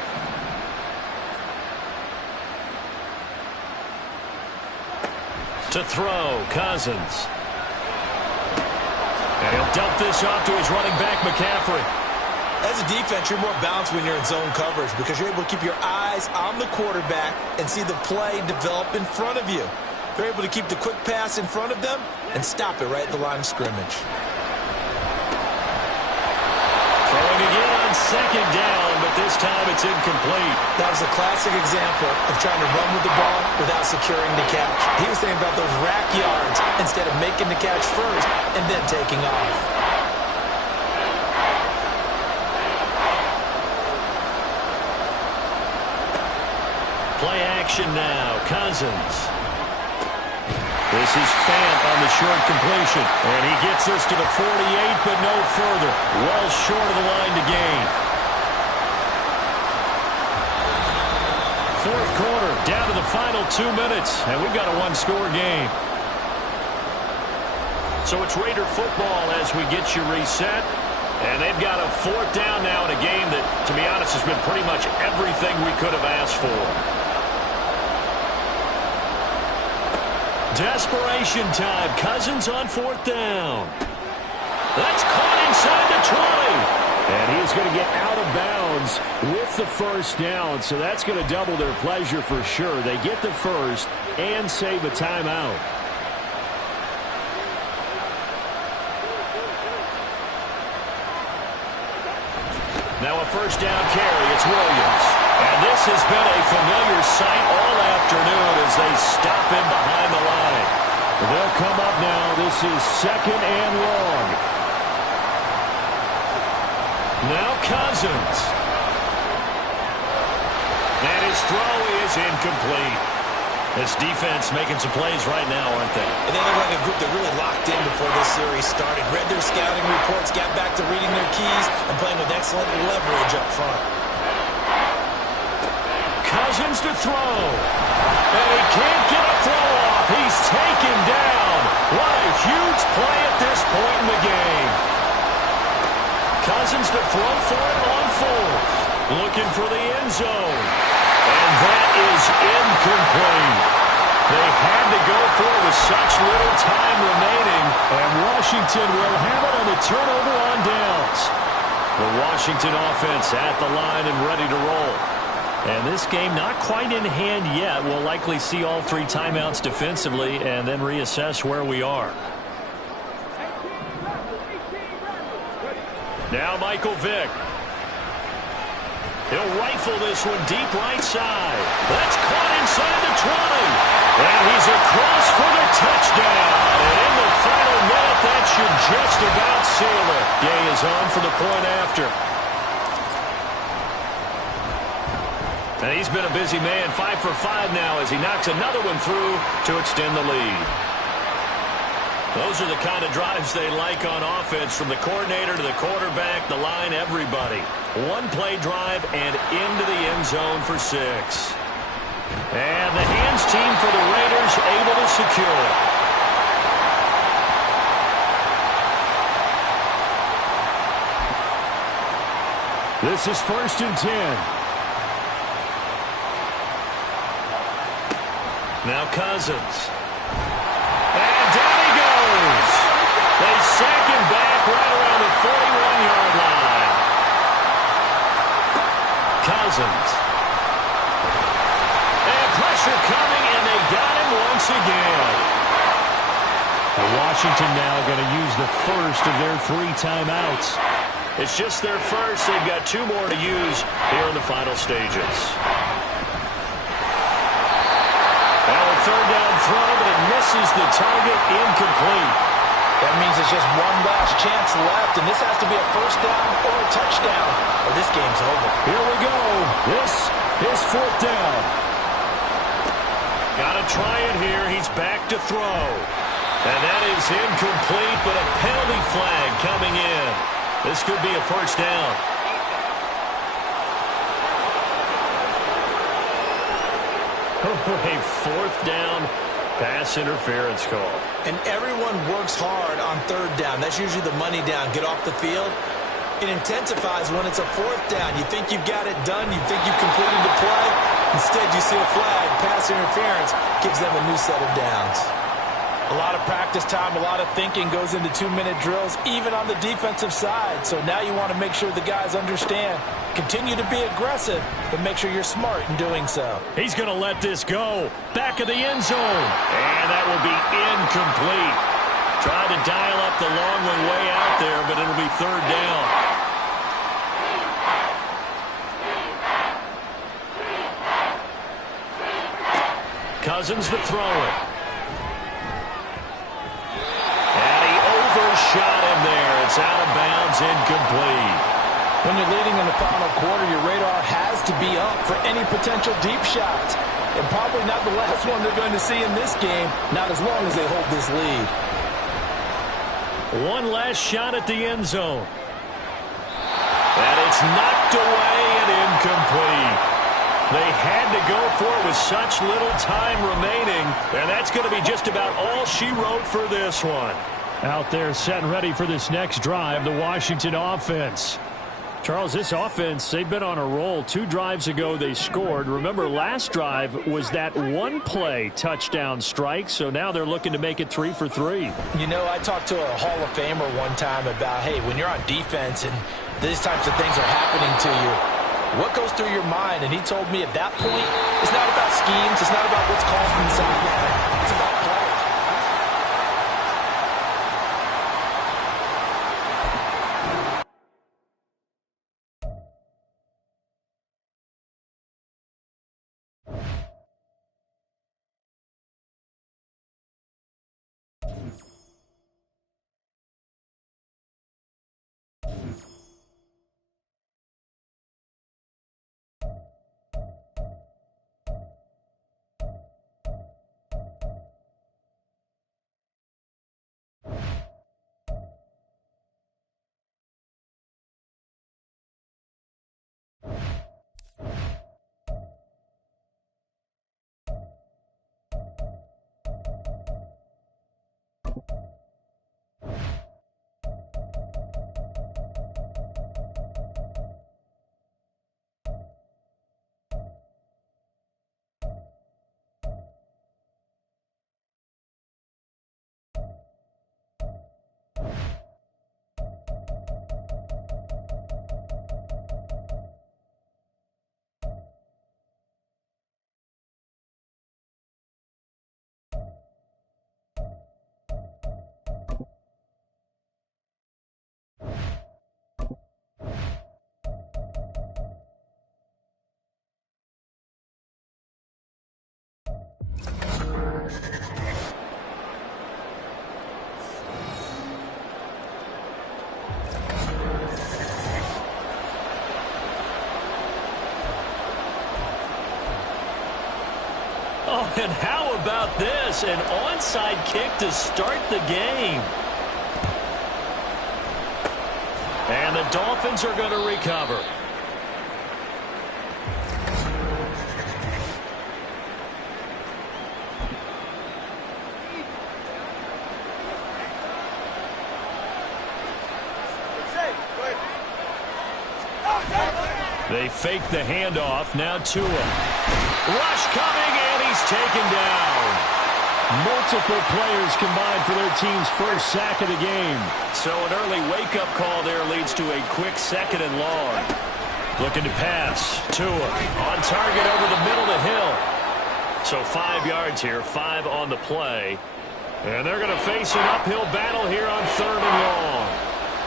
To throw, Cousins. And he'll dump this off to his running back, McCaffrey. As a defense, you're more balanced when you're in zone coverage because you're able to keep your eyes on the quarterback and see the play develop in front of you. They're able to keep the quick pass in front of them and stop it right at the line of scrimmage. Throwing again on second down, but this time it's incomplete. That was a classic example of trying to run with the ball without securing the catch. He was thinking about those rack yards instead of making the catch first and then taking off. Play action now. Cousins. This is Fant on the short completion. And he gets this to the 48, but no further. Well short of the line to gain. Fourth quarter, down to the final 2 minutes. And we've got a one-score game. So it's Raider football as we get you reset. And they've got a fourth down now in a game that, to be honest, has been pretty much everything we could have asked for. Desperation time. Cousins on fourth down. That's caught inside the 20. And he's going to get out of bounds with the first down. So that's going to double their pleasure for sure. They get the first and save a timeout. Now a first down carry. It's Williams. And this has been a familiar sight all afternoon as they stop him behind the line. They'll come up now. This is second and long. Now Cousins. And his throw is incomplete. This defense making some plays right now, aren't they? And they look like a group that really locked in before this series started. Read their scouting reports, got back to reading their keys, and playing with excellent leverage up front. Cousins to throw. And he can't get a throw off. He's taken down. What a huge play at this point in the game. Cousins to throw for it on fourth. Looking for the end zone. And that is incomplete. They had to go for it with such little time remaining. And Washington will have it on the turnover on downs. The Washington offense at the line and ready to roll. And this game not quite in hand yet. We'll likely see all 3 timeouts defensively and then reassess where we are. Now Michael Vick. He'll rifle this one deep right side. That's caught inside the 20. And he's across for the touchdown. And in the final minute, that should just about seal it. Gay is on for the point after. And he's been a busy man, 5 for 5 now as he knocks another one through to extend the lead. Those are the kind of drives they like on offense, from the coordinator to the quarterback, the line, everybody. One-play drive and into the end zone for 6. And the hands team for the Raiders able to secure it. This is 1st and 10. Now Cousins. And down he goes. They sack him back right around the 41-yard line. Cousins. And pressure coming, and they got him once again. Washington now going to use the first of their 3 timeouts. It's just their first. They've got 2 more to use here in the final stages. Now a third down throw, but it misses the target, incomplete. That means it's just one last chance left, and this has to be a first down or a touchdown, or this game's over. Here we go. This is fourth down. Got to try it here. He's back to throw. And that is incomplete, but a penalty flag coming in. This could be a first down. A fourth down pass interference call. And everyone works hard on third down. That's usually the money down. Get off the field. It intensifies when it's a fourth down. You think you've got it done. You think you've completed the play. Instead, you see a flag. Pass interference gives them a new set of downs. A lot of practice time, a lot of thinking goes into 2-minute drills, even on the defensive side. So now you want to make sure the guys understand. Continue to be aggressive, but make sure you're smart in doing so. He's going to let this go. Back of the end zone. And that will be incomplete. Tried to dial up the long one way out there, but it'll be third down. Cousins to throw it. And he overshot him there. It's out of bounds, incomplete. When you're leading in the final quarter, your radar has to be up for any potential deep shots. And probably not the last one they're going to see in this game, not as long as they hold this lead. One last shot at the end zone. And it's knocked away and incomplete. They had to go for it with such little time remaining, and that's going to be just about all she wrote for this one. Out there set and ready for this next drive, the Washington offense. Charles, this offense, they've been on a roll. 2 drives ago they scored. Remember, last drive was that one-play touchdown strike, so now they're looking to make it 3 for 3. You know, I talked to a Hall of Famer one time about, hey, when you're on defense and these types of things are happening to you, what goes through your mind? And he told me at that point, it's not about schemes. It's not about what's called from the sideline. It's about players. Oh, and how about this? An onside kick to start the game. And the Dolphins are going to recover. They fake the handoff. Now Tua. Rush coming, and he's taken down. Multiple players combined for their team's first sack of the game. So an early wake-up call there leads to a quick second and long. Looking to pass. Tua on target over the middle to Hill. So 5 yards here, 5 on the play. And they're going to face an uphill battle here on 3rd and long.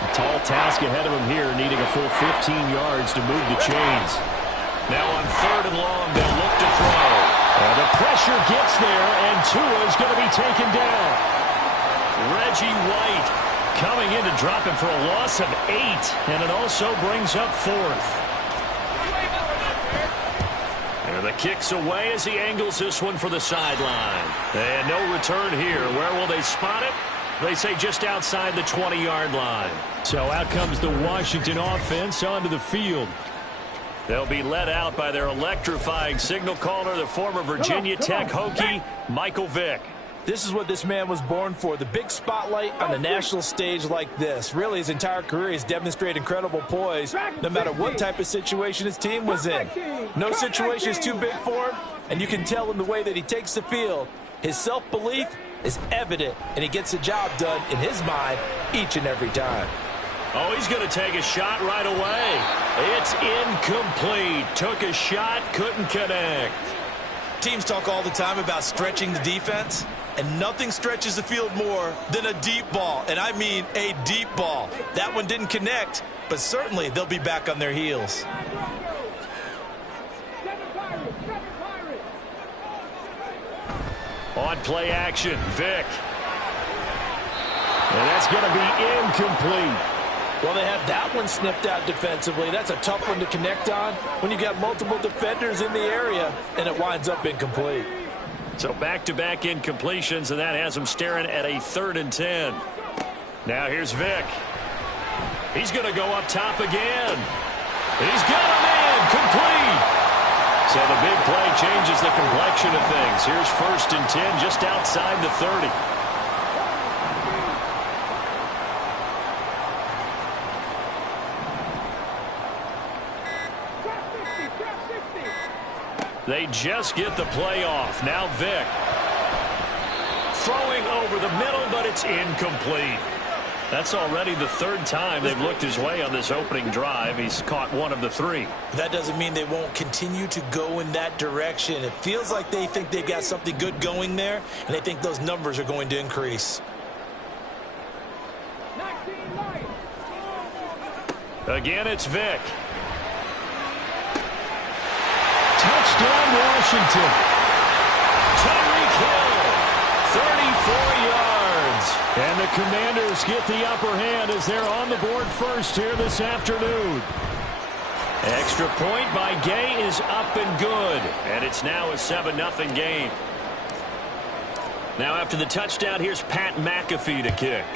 A tall task ahead of him here, needing a full 15 yards to move the chains. Now on 3rd and long, they'll look to throw. The pressure gets there, and Tua is going to be taken down. Reggie White coming in to drop him for a loss of 8, and it also brings up 4th. And the kick's away as he angles this one for the sideline. And no return here. Where will they spot it? They say just outside the 20-yard line. So out comes the Washington offense onto the field. They'll be led out by their electrifying signal caller, the former Virginia Tech Hokie, Michael Vick. This is what this man was born for, the big spotlight on the national stage like this. Really, his entire career has demonstrated incredible poise, no matter what type of situation his team was in. No situation is too big for him, and you can tell in the way that he takes the field. His self-belief is evident, and he gets the job done in his mind each and every time. Oh, he's going to take a shot right away. It's incomplete. Took a shot, couldn't connect. Teams talk all the time about stretching the defense, and nothing stretches the field more than a deep ball, and I mean a deep ball. That one didn't connect, but certainly they'll be back on their heels. On play action, Vick. And that's going to be incomplete. Well, they have that one snipped out defensively. That's a tough one to connect on when you've got multiple defenders in the area, and it winds up incomplete. So back-to-back incompletions, and that has them staring at a 3rd and 10. Now here's Vick. He's going to go up top again. He's got a man complete. So the big play changes the complexion of things. Here's 1st and 10 just outside the 30. They just get the play off. Now Vick. Throwing over the middle, but it's incomplete. That's already the 3rd time they've looked his way on this opening drive. He's caught 1 of the 3. That doesn't mean they won't continue to go in that direction. It feels like they think they've got something good going there, and they think those numbers are going to increase. Again, it's Vick. Touchdown, Washington. Tyreek Hill, 34 yards. And the Commanders get the upper hand as they're on the board first here this afternoon. Extra point by Gay is up and good. And it's now a 7-0 game. Now after the touchdown, here's Pat McAfee to kick.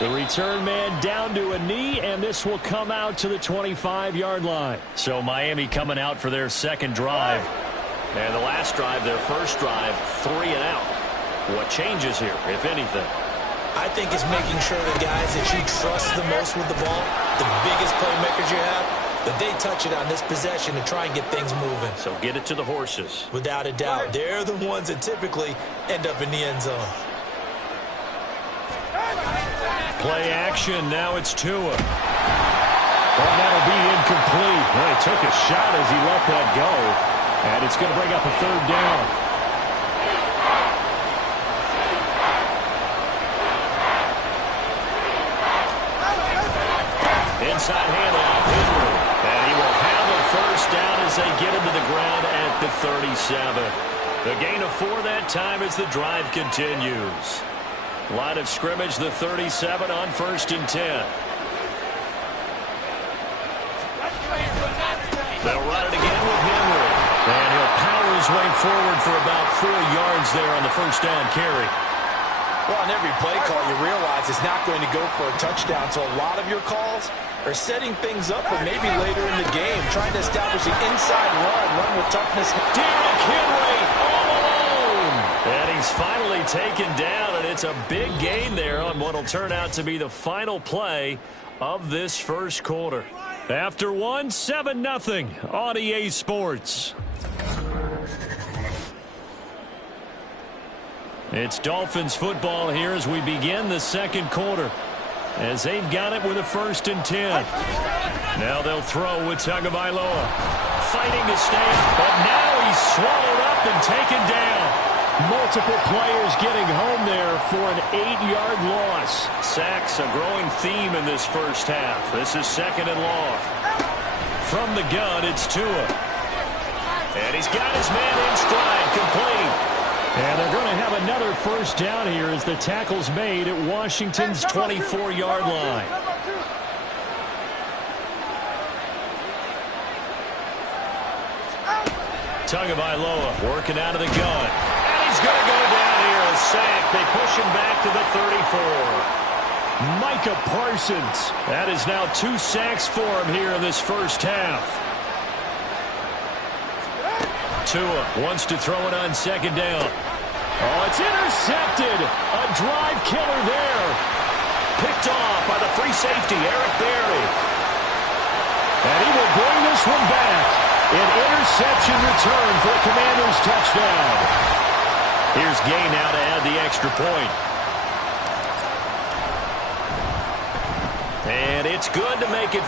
The return man down to a knee, and this will come out to the 25-yard line. So Miami coming out for their 2nd drive. And the last drive, their 1st drive, 3 and out. What changes here, if anything? I think it's making sure the guys that you trust the most with the ball, the biggest playmakers you have, that they touch it on this possession to try and get things moving. So get it to the horses. Without a doubt. They're the ones that typically end up in the end zone. Play action. Now it's Tua. Well, that'll be incomplete. Well, he took a shot as he let that go. And it's going to bring up a 3rd down. Inside handoff. Henry. And he will have a 1st down as they get him to the ground at the 37. The gain of 4 that time as the drive continues. Line of scrimmage, the 37 on 1st and 10. They'll run it again with Henry. And he'll power his way forward for about 4 yards there on the 1st down carry. Well, on every play call, you realize it's not going to go for a touchdown. So a lot of your calls are setting things up for maybe later in the game, trying to establish an inside run with toughness. Derrick Henry all alone. And he's finally taken down, and it's a big gain there on what will turn out to be the final play of this 1st quarter. After 1, 7-0 on EA Sports. It's Dolphins football here as we begin the 2nd quarter. As they've got it with a 1st and 10. Now they'll throw with Tagovailoa. Fighting to stay up, but now he's swallowed up and taken down. Multiple players getting home there for an 8-yard loss. Sacks, a growing theme in this 1st half. This is 2nd and long. From the gun, it's Tua. And he's got his man in stride, complete. And they're going to have another first down here as the tackle's made at Washington's 24-yard line. Tagovailoa working out of the gun. And he's going to go down here, a sack. They push him back to the 34. Micah Parsons. That is now 2 sacks for him here in this first half. Tua wants to throw it on second down. Oh, it's intercepted. A drive killer there. Picked off by the free safety, Eric Berry. And he will bring this one back. An interception return for the Commanders' touchdown. Here's Gay now to add the extra point. And it's good to make it.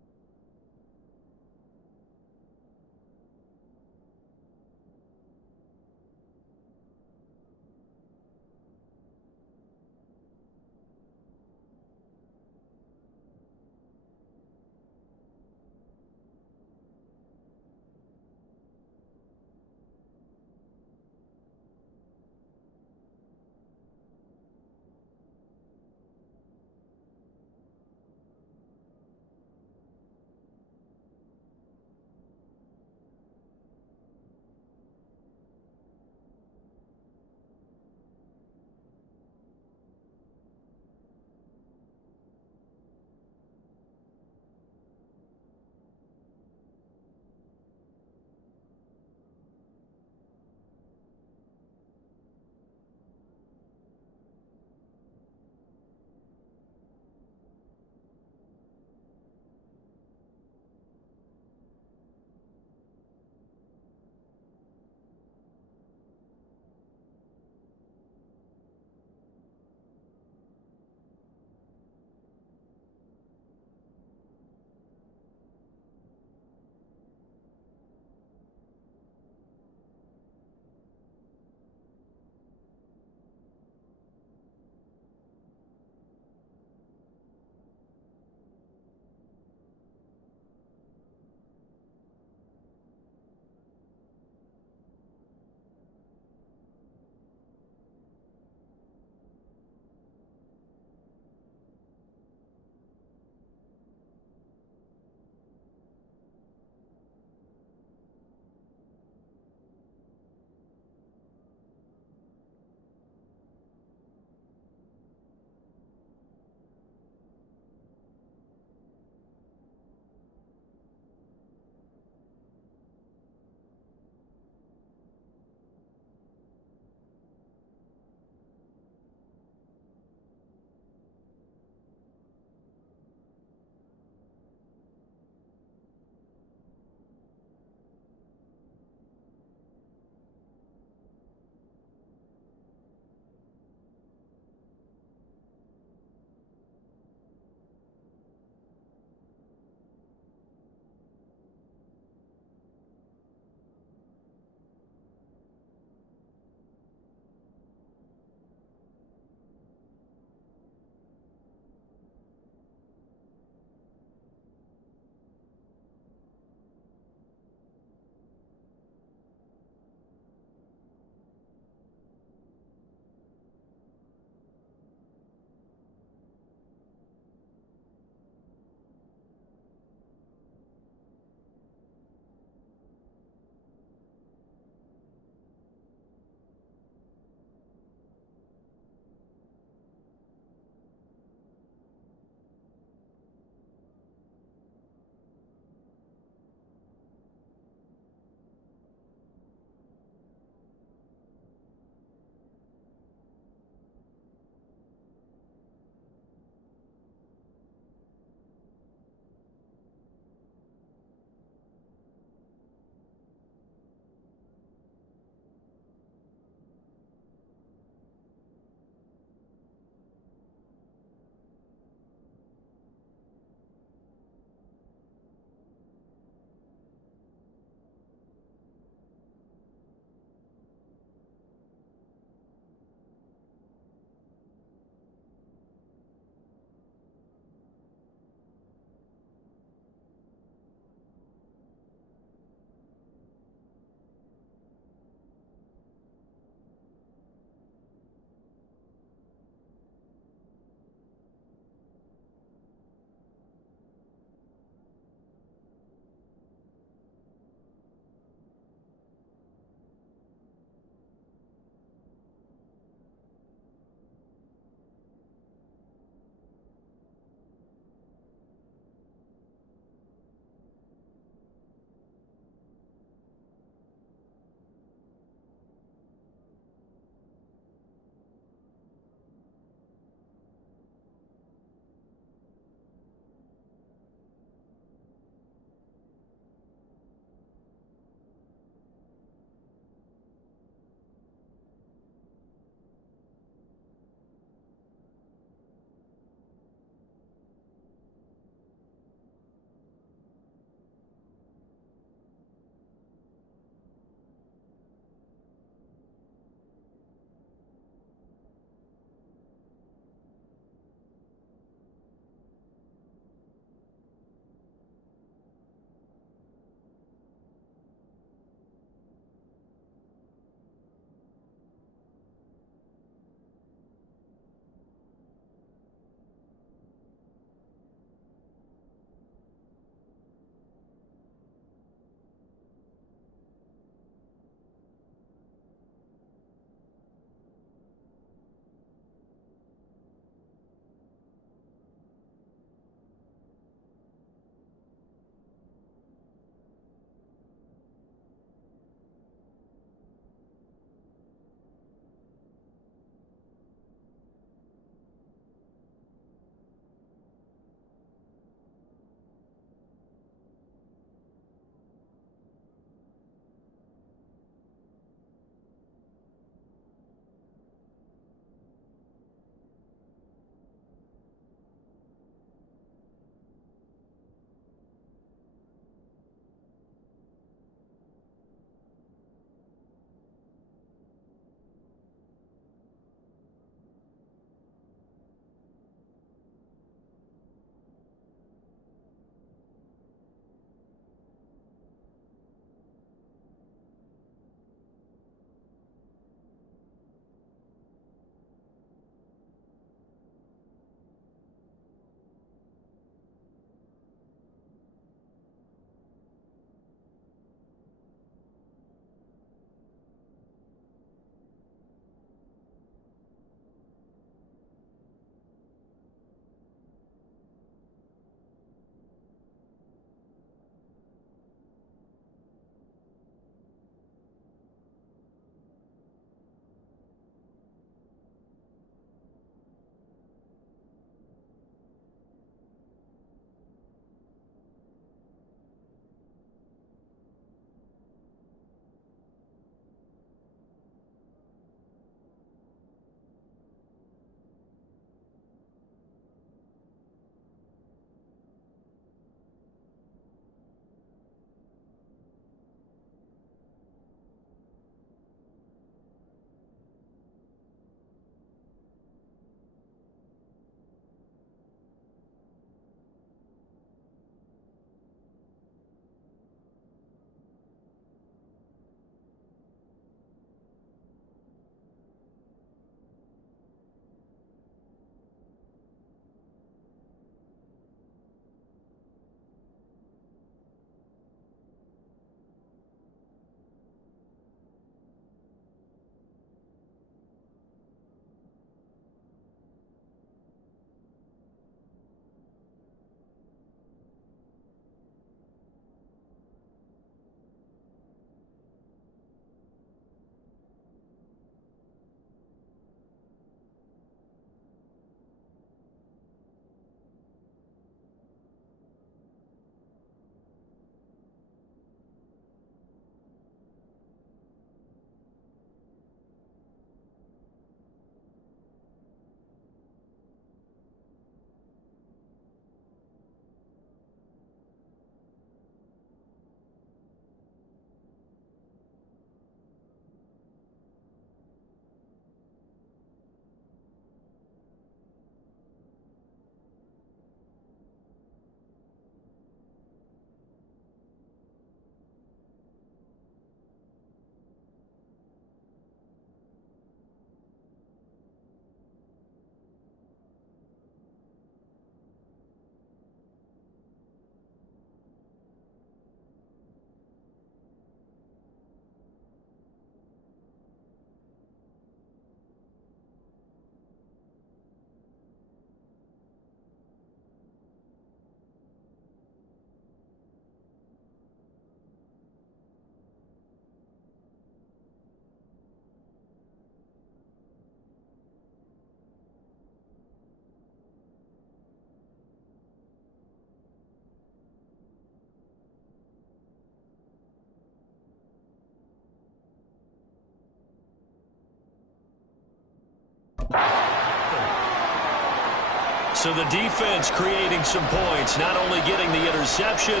So the defense creating some points, not only getting the interception,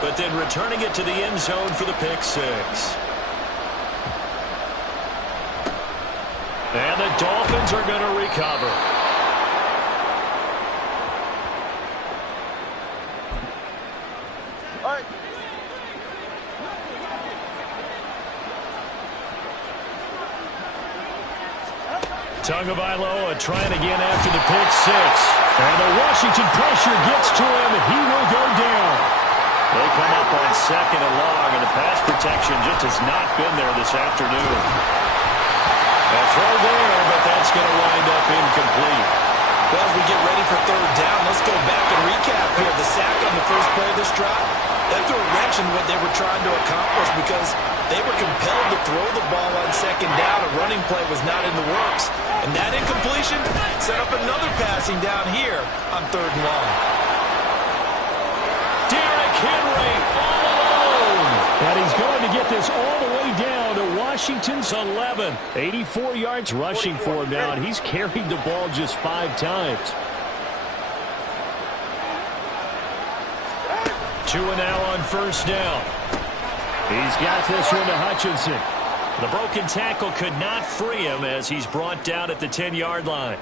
but then returning it to the end zone for the pick six. And the Dolphins are going to recover. All right. Tagovailoa trying again after the pick six. And the Washington pressure gets to him. He will go down. They come up on second and long, and the pass protection just has not been there this afternoon. A throw there, but that's going to wind up incomplete. Well, as we get ready for third down, let's go back and recap here. The sack on the first play of this drive, that threw a wrench in what they were trying to accomplish because they were compelled to throw the ball on second down. A running play was not in the works. And that incompletion set up another passing down here on third and long. Derrick Henry all alone. And he's going to get this all the way down to Washington's 11. 84 yards rushing for him now, and he's carried the ball just 5 times. 2 now on first down. He's got this one to Hutchinson. The broken tackle could not free him as he's brought down at the 10-yard line.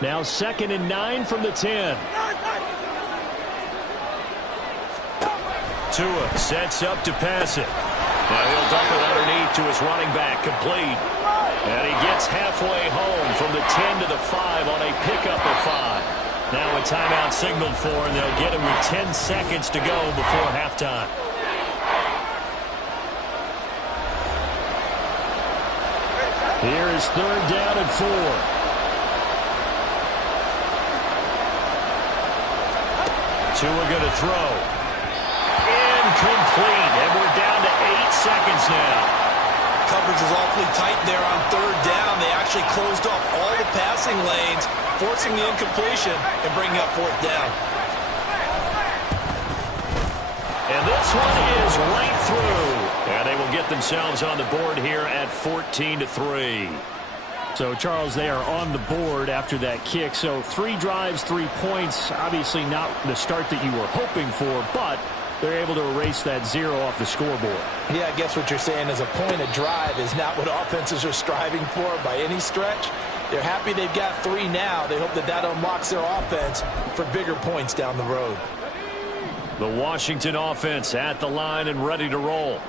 Now 2nd and 9 from the 10. Tua sets up to pass it. Now he'll dump it underneath to his running back, complete. And he gets halfway home from the 10 to the 5 on a pickup of 5. Now a timeout signaled for, and they'll get him with 10 seconds to go before halftime. Here is third down and 4. Tua going to throw. Incomplete, and we're down to 8 seconds now. Coverage was awfully tight there on third down. They actually closed off all the passing lanes, forcing the incompletion and bringing up fourth down. And this one is right through. And they will get themselves on the board here at 14-3. So, Charles, they are on the board after that kick. So 3 drives, 3 points. Obviously not the start that you were hoping for, but they're able to erase that 0 off the scoreboard. Yeah, I guess what you're saying is a point of drive is not what offenses are striving for by any stretch. They're happy they've got 3 now. They hope that that unlocks their offense for bigger points down the road. The Washington offense at the line and ready to roll.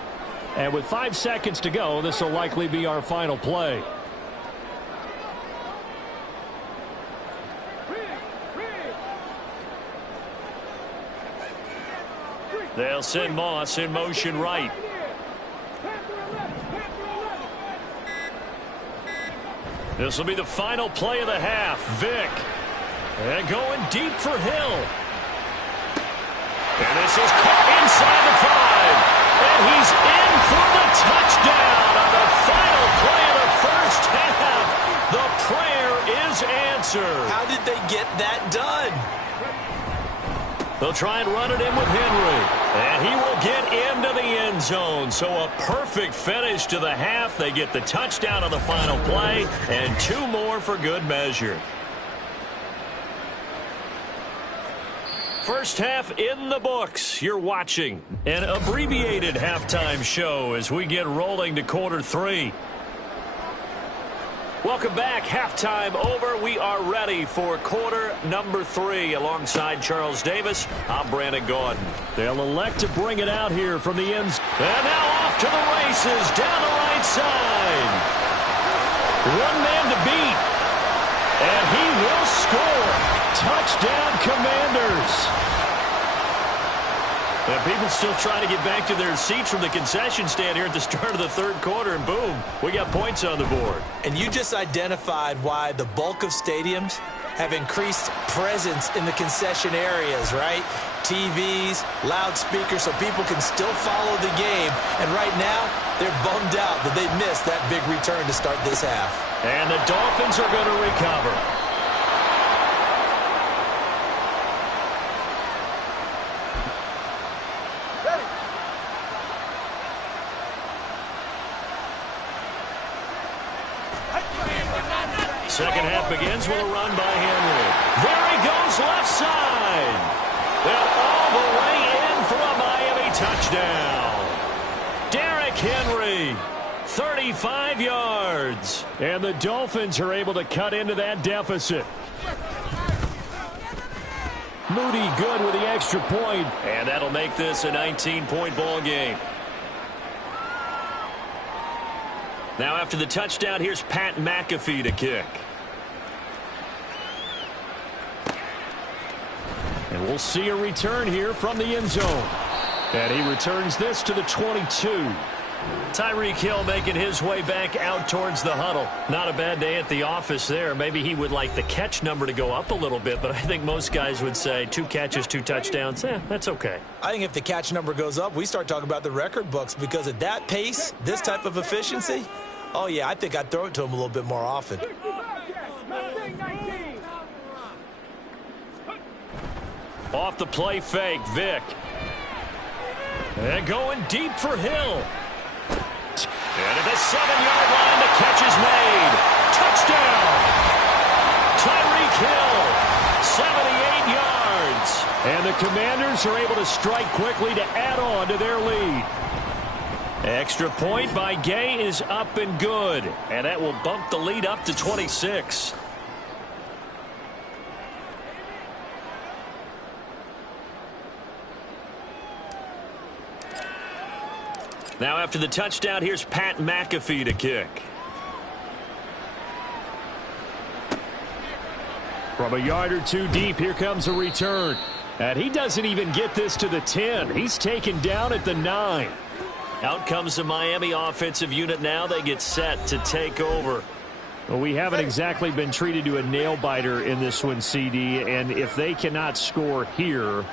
And with 5 seconds to go, this will likely be our final play. They'll send Moss in motion right. This will be the final play of the half. Vick. And going deep for Hill. And this is caught inside the 5. And he's in for the touchdown on the final play of the first half. The prayer is answered. How did they get that done? They'll try and run it in with Henry. And he will get into the end zone. So a perfect finish to the half. They get the touchdown on the final play. And 2 more for good measure. First half in the books. You're watching an abbreviated halftime show as we get rolling to quarter 3. Welcome back. Halftime over. We are ready for quarter number 3 alongside Charles Davis. I'm Brandon Gaudin. They'll elect to bring it out here from the ends. And now off to the races down the right side. 1 man to beat. And he will score. Touchdown, Commanders. And people still trying to get back to their seats from the concession stand here at the start of the third quarter, and boom, we got points on the board. And you just identified why the bulk of stadiums have increased presence in the concession areas, right? TVs, loudspeakers, so people can still follow the game. And right now, they're bummed out that they missed that big return to start this half. And the Dolphins are going to recover. Second half begins with a run by Henry. There he goes left side. And all the way in for a Miami touchdown. Derrick Henry, 35 yards. And the Dolphins are able to cut into that deficit. Moody good with the extra point. And that'll make this a 19-point ball game. Now after the touchdown, here's Pat McAfee to kick. And we'll see a return here from the end zone. And he returns this to the 22. Tyreek Hill making his way back out towards the huddle. Not a bad day at the office there. Maybe he would like the catch number to go up a little bit, but I think most guys would say 2 catches, 2 touchdowns. That's okay. I think if the catch number goes up, we start talking about the record books, because at that pace, this type of efficiency, oh yeah, I think I'd throw it to him a little bit more often. Off the play fake, Vick. And going deep for Hill. And at the 7-yard line, the catch is made. Touchdown! Tyreek Hill, 78 yards. And the Commanders are able to strike quickly to add on to their lead. Extra point by Gay is up and good. And that will bump the lead up to 26. Now after the touchdown, here's Pat McAfee to kick. From a yard or 2 deep, here comes a return. And he doesn't even get this to the 10. He's taken down at the 9. Out comes the Miami offensive unit now. They get set to take over. Well, we haven't exactly been treated to a nail-biter in this one, CD. And if they cannot score here,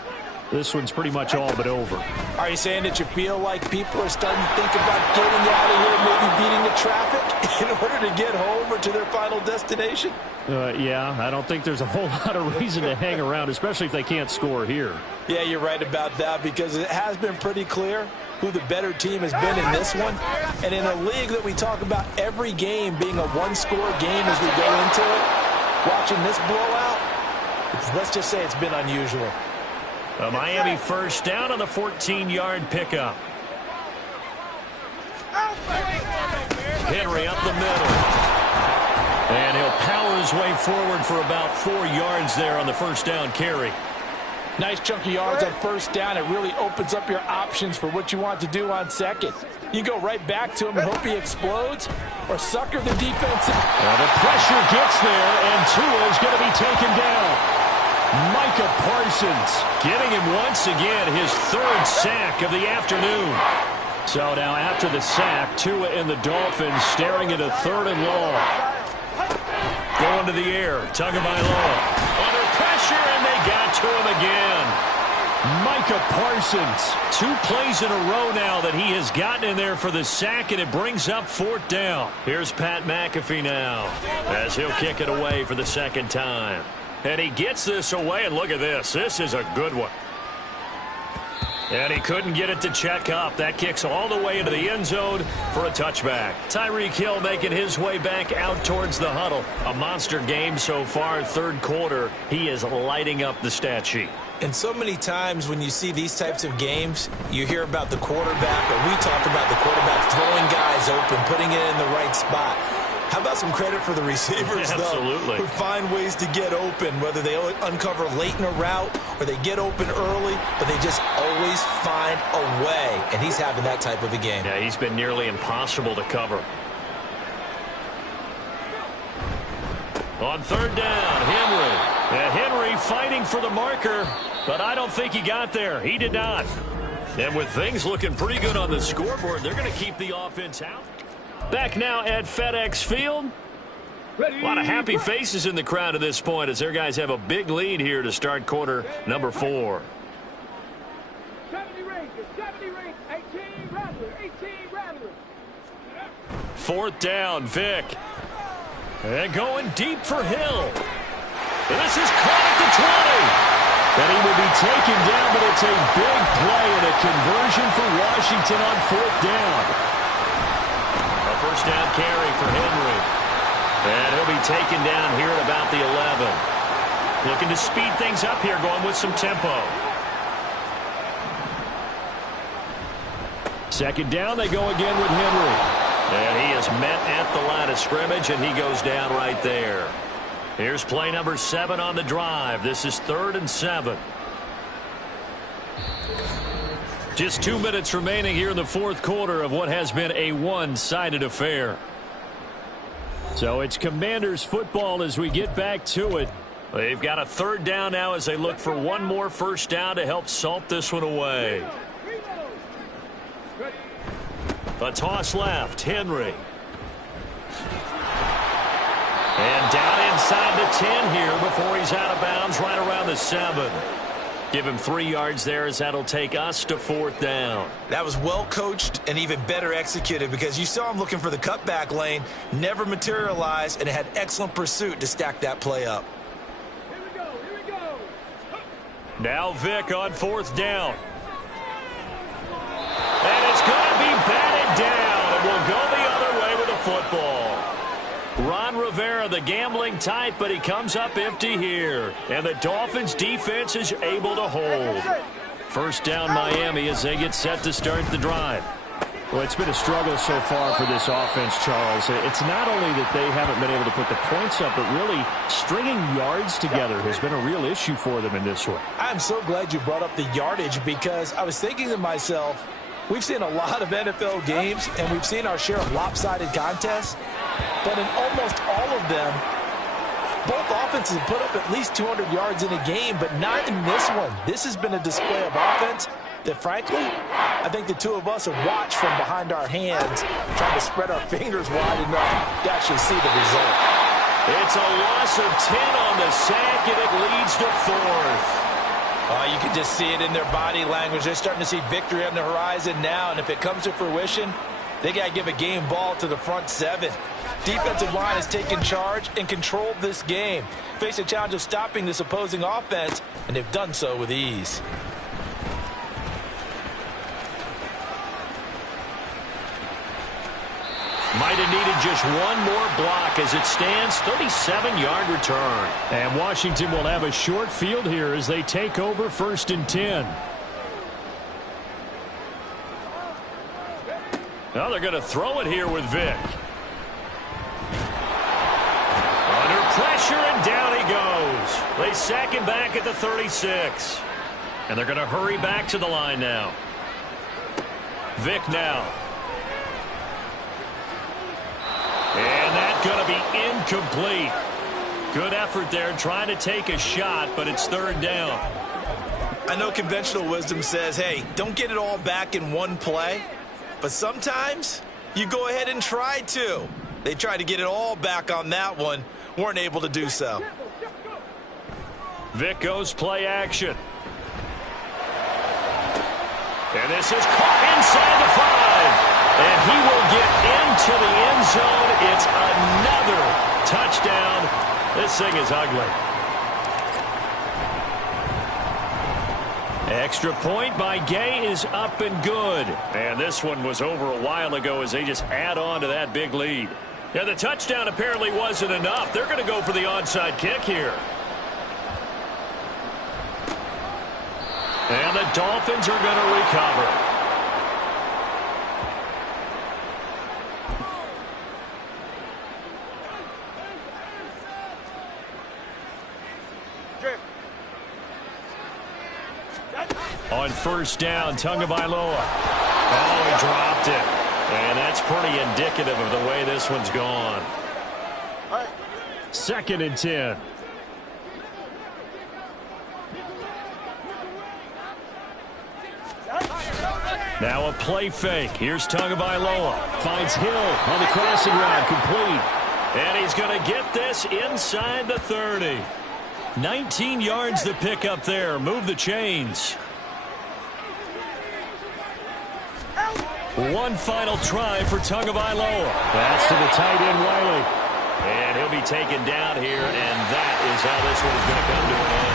this one's pretty much all but over. Are you saying that you feel like people are starting to think about getting out of here, maybe beating the traffic in order to get home or to their final destination? Yeah, I don't think there's a whole lot of reason to hang around, especially if they can't score here. Yeah, you're right about that, because it has been pretty clear who the better team has been in this one. And in a league that we talk about every game being a one-score game as we go into it, watching this blowout, let's just say it's been unusual. A Miami first down on the 14-yard pickup. Henry up the middle. And he'll power his way forward for about 4 yards there on the first down carry. Nice chunky yards on first down. It really opens up your options for what you want to do on second. You go right back to him and hope he explodes, or sucker the defense. Well, the pressure gets there, and Tua's going to be taken down. Micah Parsons getting him once again, his 3rd sack of the afternoon. So now after the sack, Tua and the Dolphins staring at a 3rd and long. Going to the air, Tagovailoa under pressure, and they got to him again. Micah Parsons, 2 plays in a row now that he has gotten in there for the sack, and it brings up 4th down. Here's Pat McAfee now as he'll kick it away for the 2nd time. And he gets this away, and look at this. This is a good one. And he couldn't get it to check up. That kicks all the way into the end zone for a touchback. Tyreek Hill making his way back out towards the huddle. A monster game so far, 3rd quarter. He is lighting up the stat sheet. And so many times when you see these types of games, you hear about the quarterback, or we talk about the quarterback throwing guys open, putting it in the right spot. How about some credit for the receivers, though, who find ways to get open, whether they uncover late in a route or they get open early, but they just always find a way. And he's having that type of a game. Yeah, he's been nearly impossible to cover. On 3rd down, Henry. And Henry fighting for the marker, but I don't think he got there. He did not. And with things looking pretty good on the scoreboard, they're going to keep the offense out. Back now at FedEx Field. A lot of happy faces in the crowd at this point as their guys have a big lead here to start quarter number 4. 70 Rangers, 70 Rangers, 18 Rattlers, 18 Rattlers. 4th down, Vick. And going deep for Hill. And this is caught at the 20. And he will be taken down, but it's a big play and a conversion for Washington on 4th down. A first down carry for Henry. And he'll be taken down here at about the 11. Looking to speed things up here, going with some tempo. Second down, they go again with Henry. And he is met at the line of scrimmage, and he goes down right there. Here's play number 7 on the drive. This is 3rd and 7. Just 2 minutes remaining here in the fourth quarter of what has been a one-sided affair. So it's Commanders football as we get back to it. They've got a 3rd down now as they look for one more first down to help salt this one away. A toss left, Henry. And down inside the 10 here before he's out of bounds right around the 7. Give him 3 yards there as that'll take us to 4th down. That was well coached and even better executed because you saw him looking for the cutback lane, never materialized, and had excellent pursuit to stack that play up. Here we go. Now Vic on 4th down. And it's going to be batted down, and we'll go the other way with the football. Ron Rivera, the gambling type, but he comes up empty here. And the Dolphins' defense is able to hold. First down, Miami, as they get set to start the drive. Well, it's been a struggle so far for this offense, Charles. It's not only that they haven't been able to put the points up, but really stringing yards together has been a real issue for them in this one. I'm so glad you brought up the yardage because I was thinking to myself, we've seen a lot of NFL games, and we've seen our share of lopsided contests. But in almost all of them, both offenses have put up at least 200 yards in a game, but not in this one. This has been a display of offense that, frankly, I think the two of us have watched from behind our hands, trying to spread our fingers wide enough to actually see the result. It's a loss of 10 on the sack, and it leads to 4th. You can just see it in their body language. They're starting to see victory on the horizon now, and if it comes to fruition, they got to give a game ball to the front 7. Defensive line has taken charge and controlled this game. Face a challenge of stopping this opposing offense, and they've done so with ease. Might have needed just one more block as it stands, 37-yard return. And Washington will have a short field here as they take over 1st and 10. Now they're going to throw it here with Vic. Under pressure, and down he goes. They sack him back at the 36. And they're going to hurry back to the line now. Vic now. And that's going to be incomplete. Good effort there trying to take a shot, but it's 3rd down. I know conventional wisdom says, hey, don't get it all back in one play. But sometimes you go ahead and try to. They tried to get it all back on that one. Weren't able to do so. Vic goes play action. And this is caught inside the 5. And he will get into the end zone. It's another touchdown. This thing is ugly. Extra point by Gay is up and good. And this one was over a while ago as they just add on to that big lead. Yeah, the touchdown apparently wasn't enough. They're going to go for the onside kick here. And the Dolphins are going to recover. On 1st down, Tagovailoa. Oh, he dropped it. And that's pretty indicative of the way this one's gone. 2nd and 10. Now a play fake. Here's Tagovailoa. Finds Hill on the crossing route, complete. And he's going to get this inside the 30. 19 yards to pick up there. Move the chains. One final try for Tagovailoa. That's to the tight end, Riley. And he'll be taken down here, and that is how this one is going to come to an end.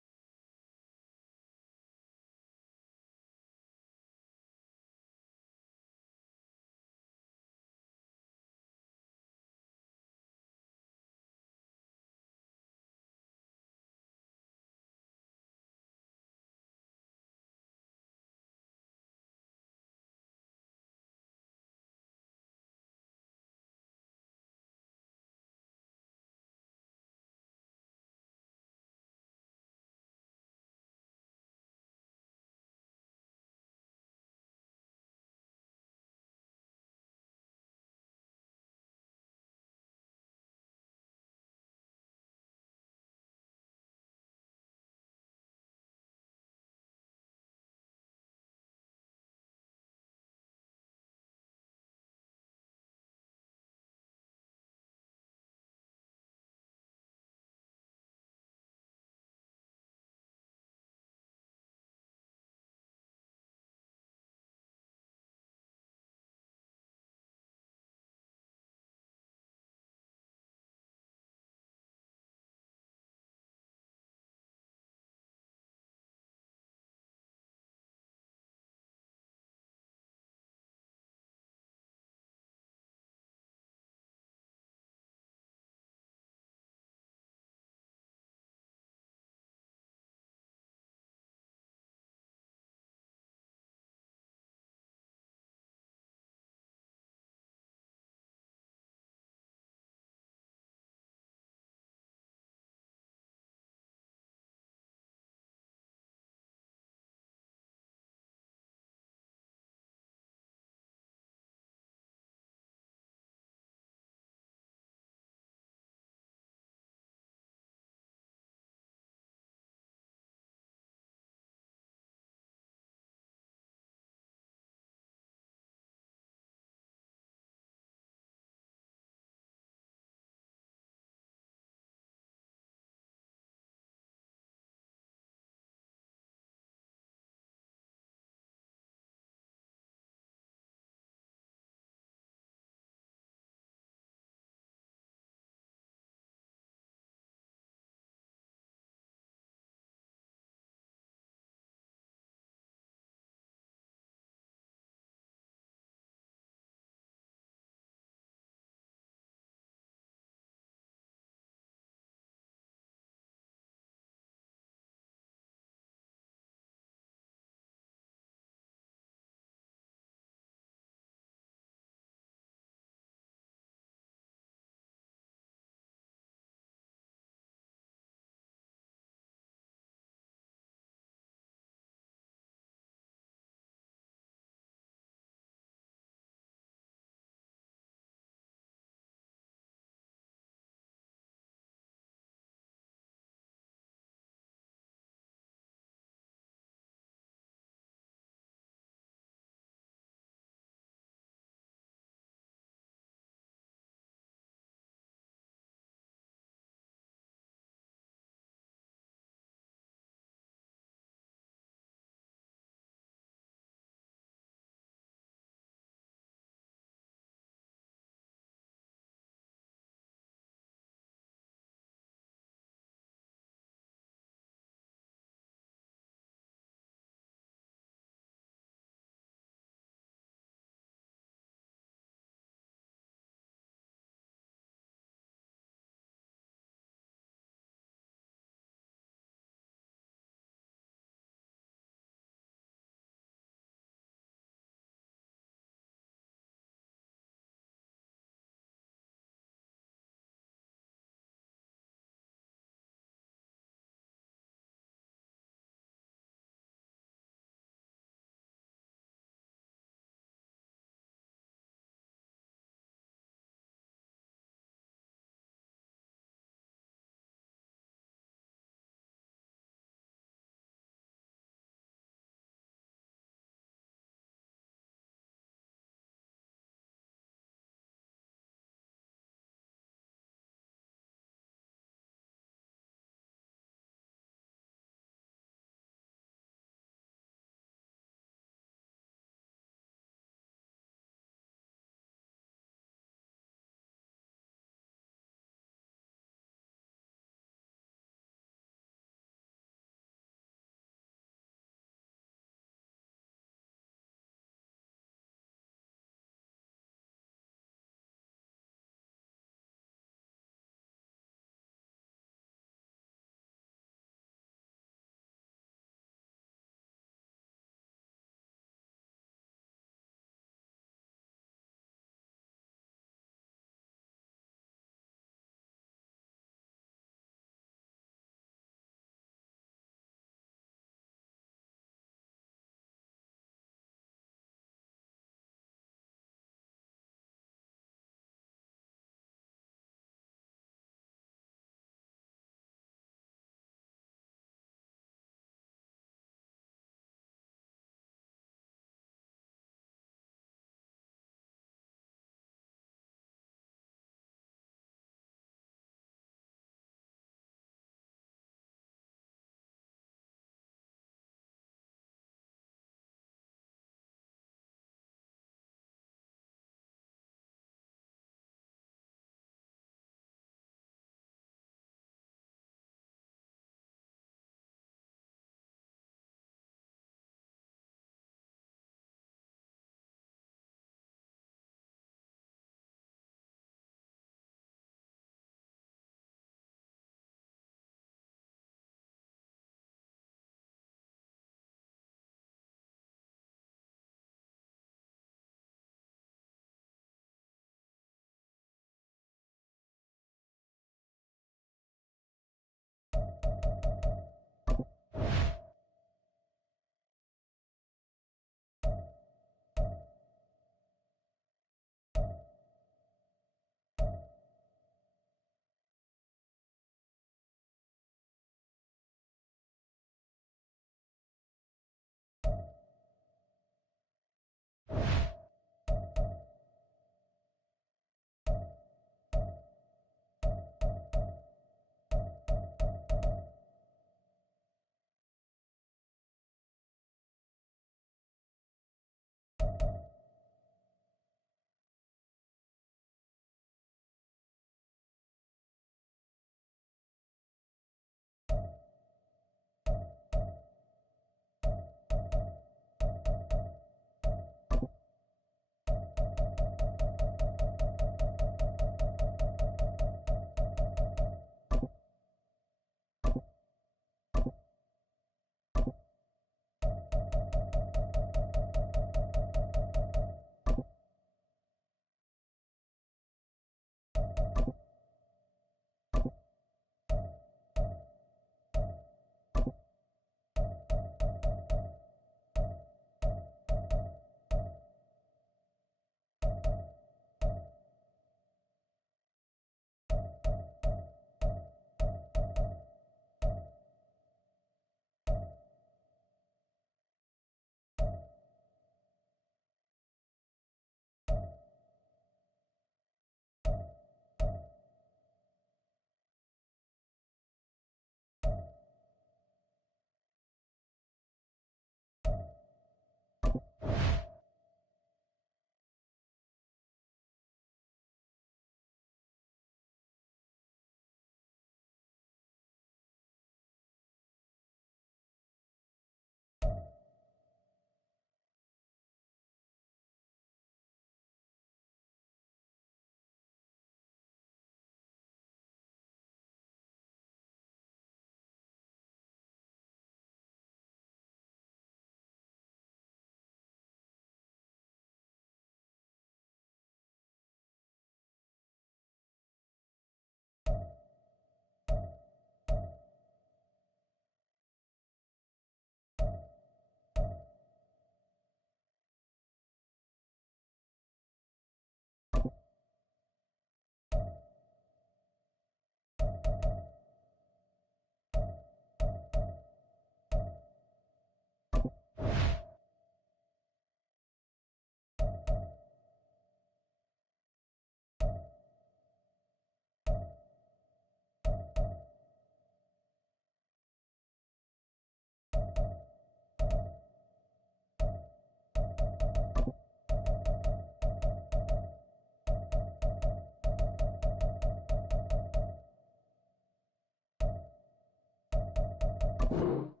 Ranger.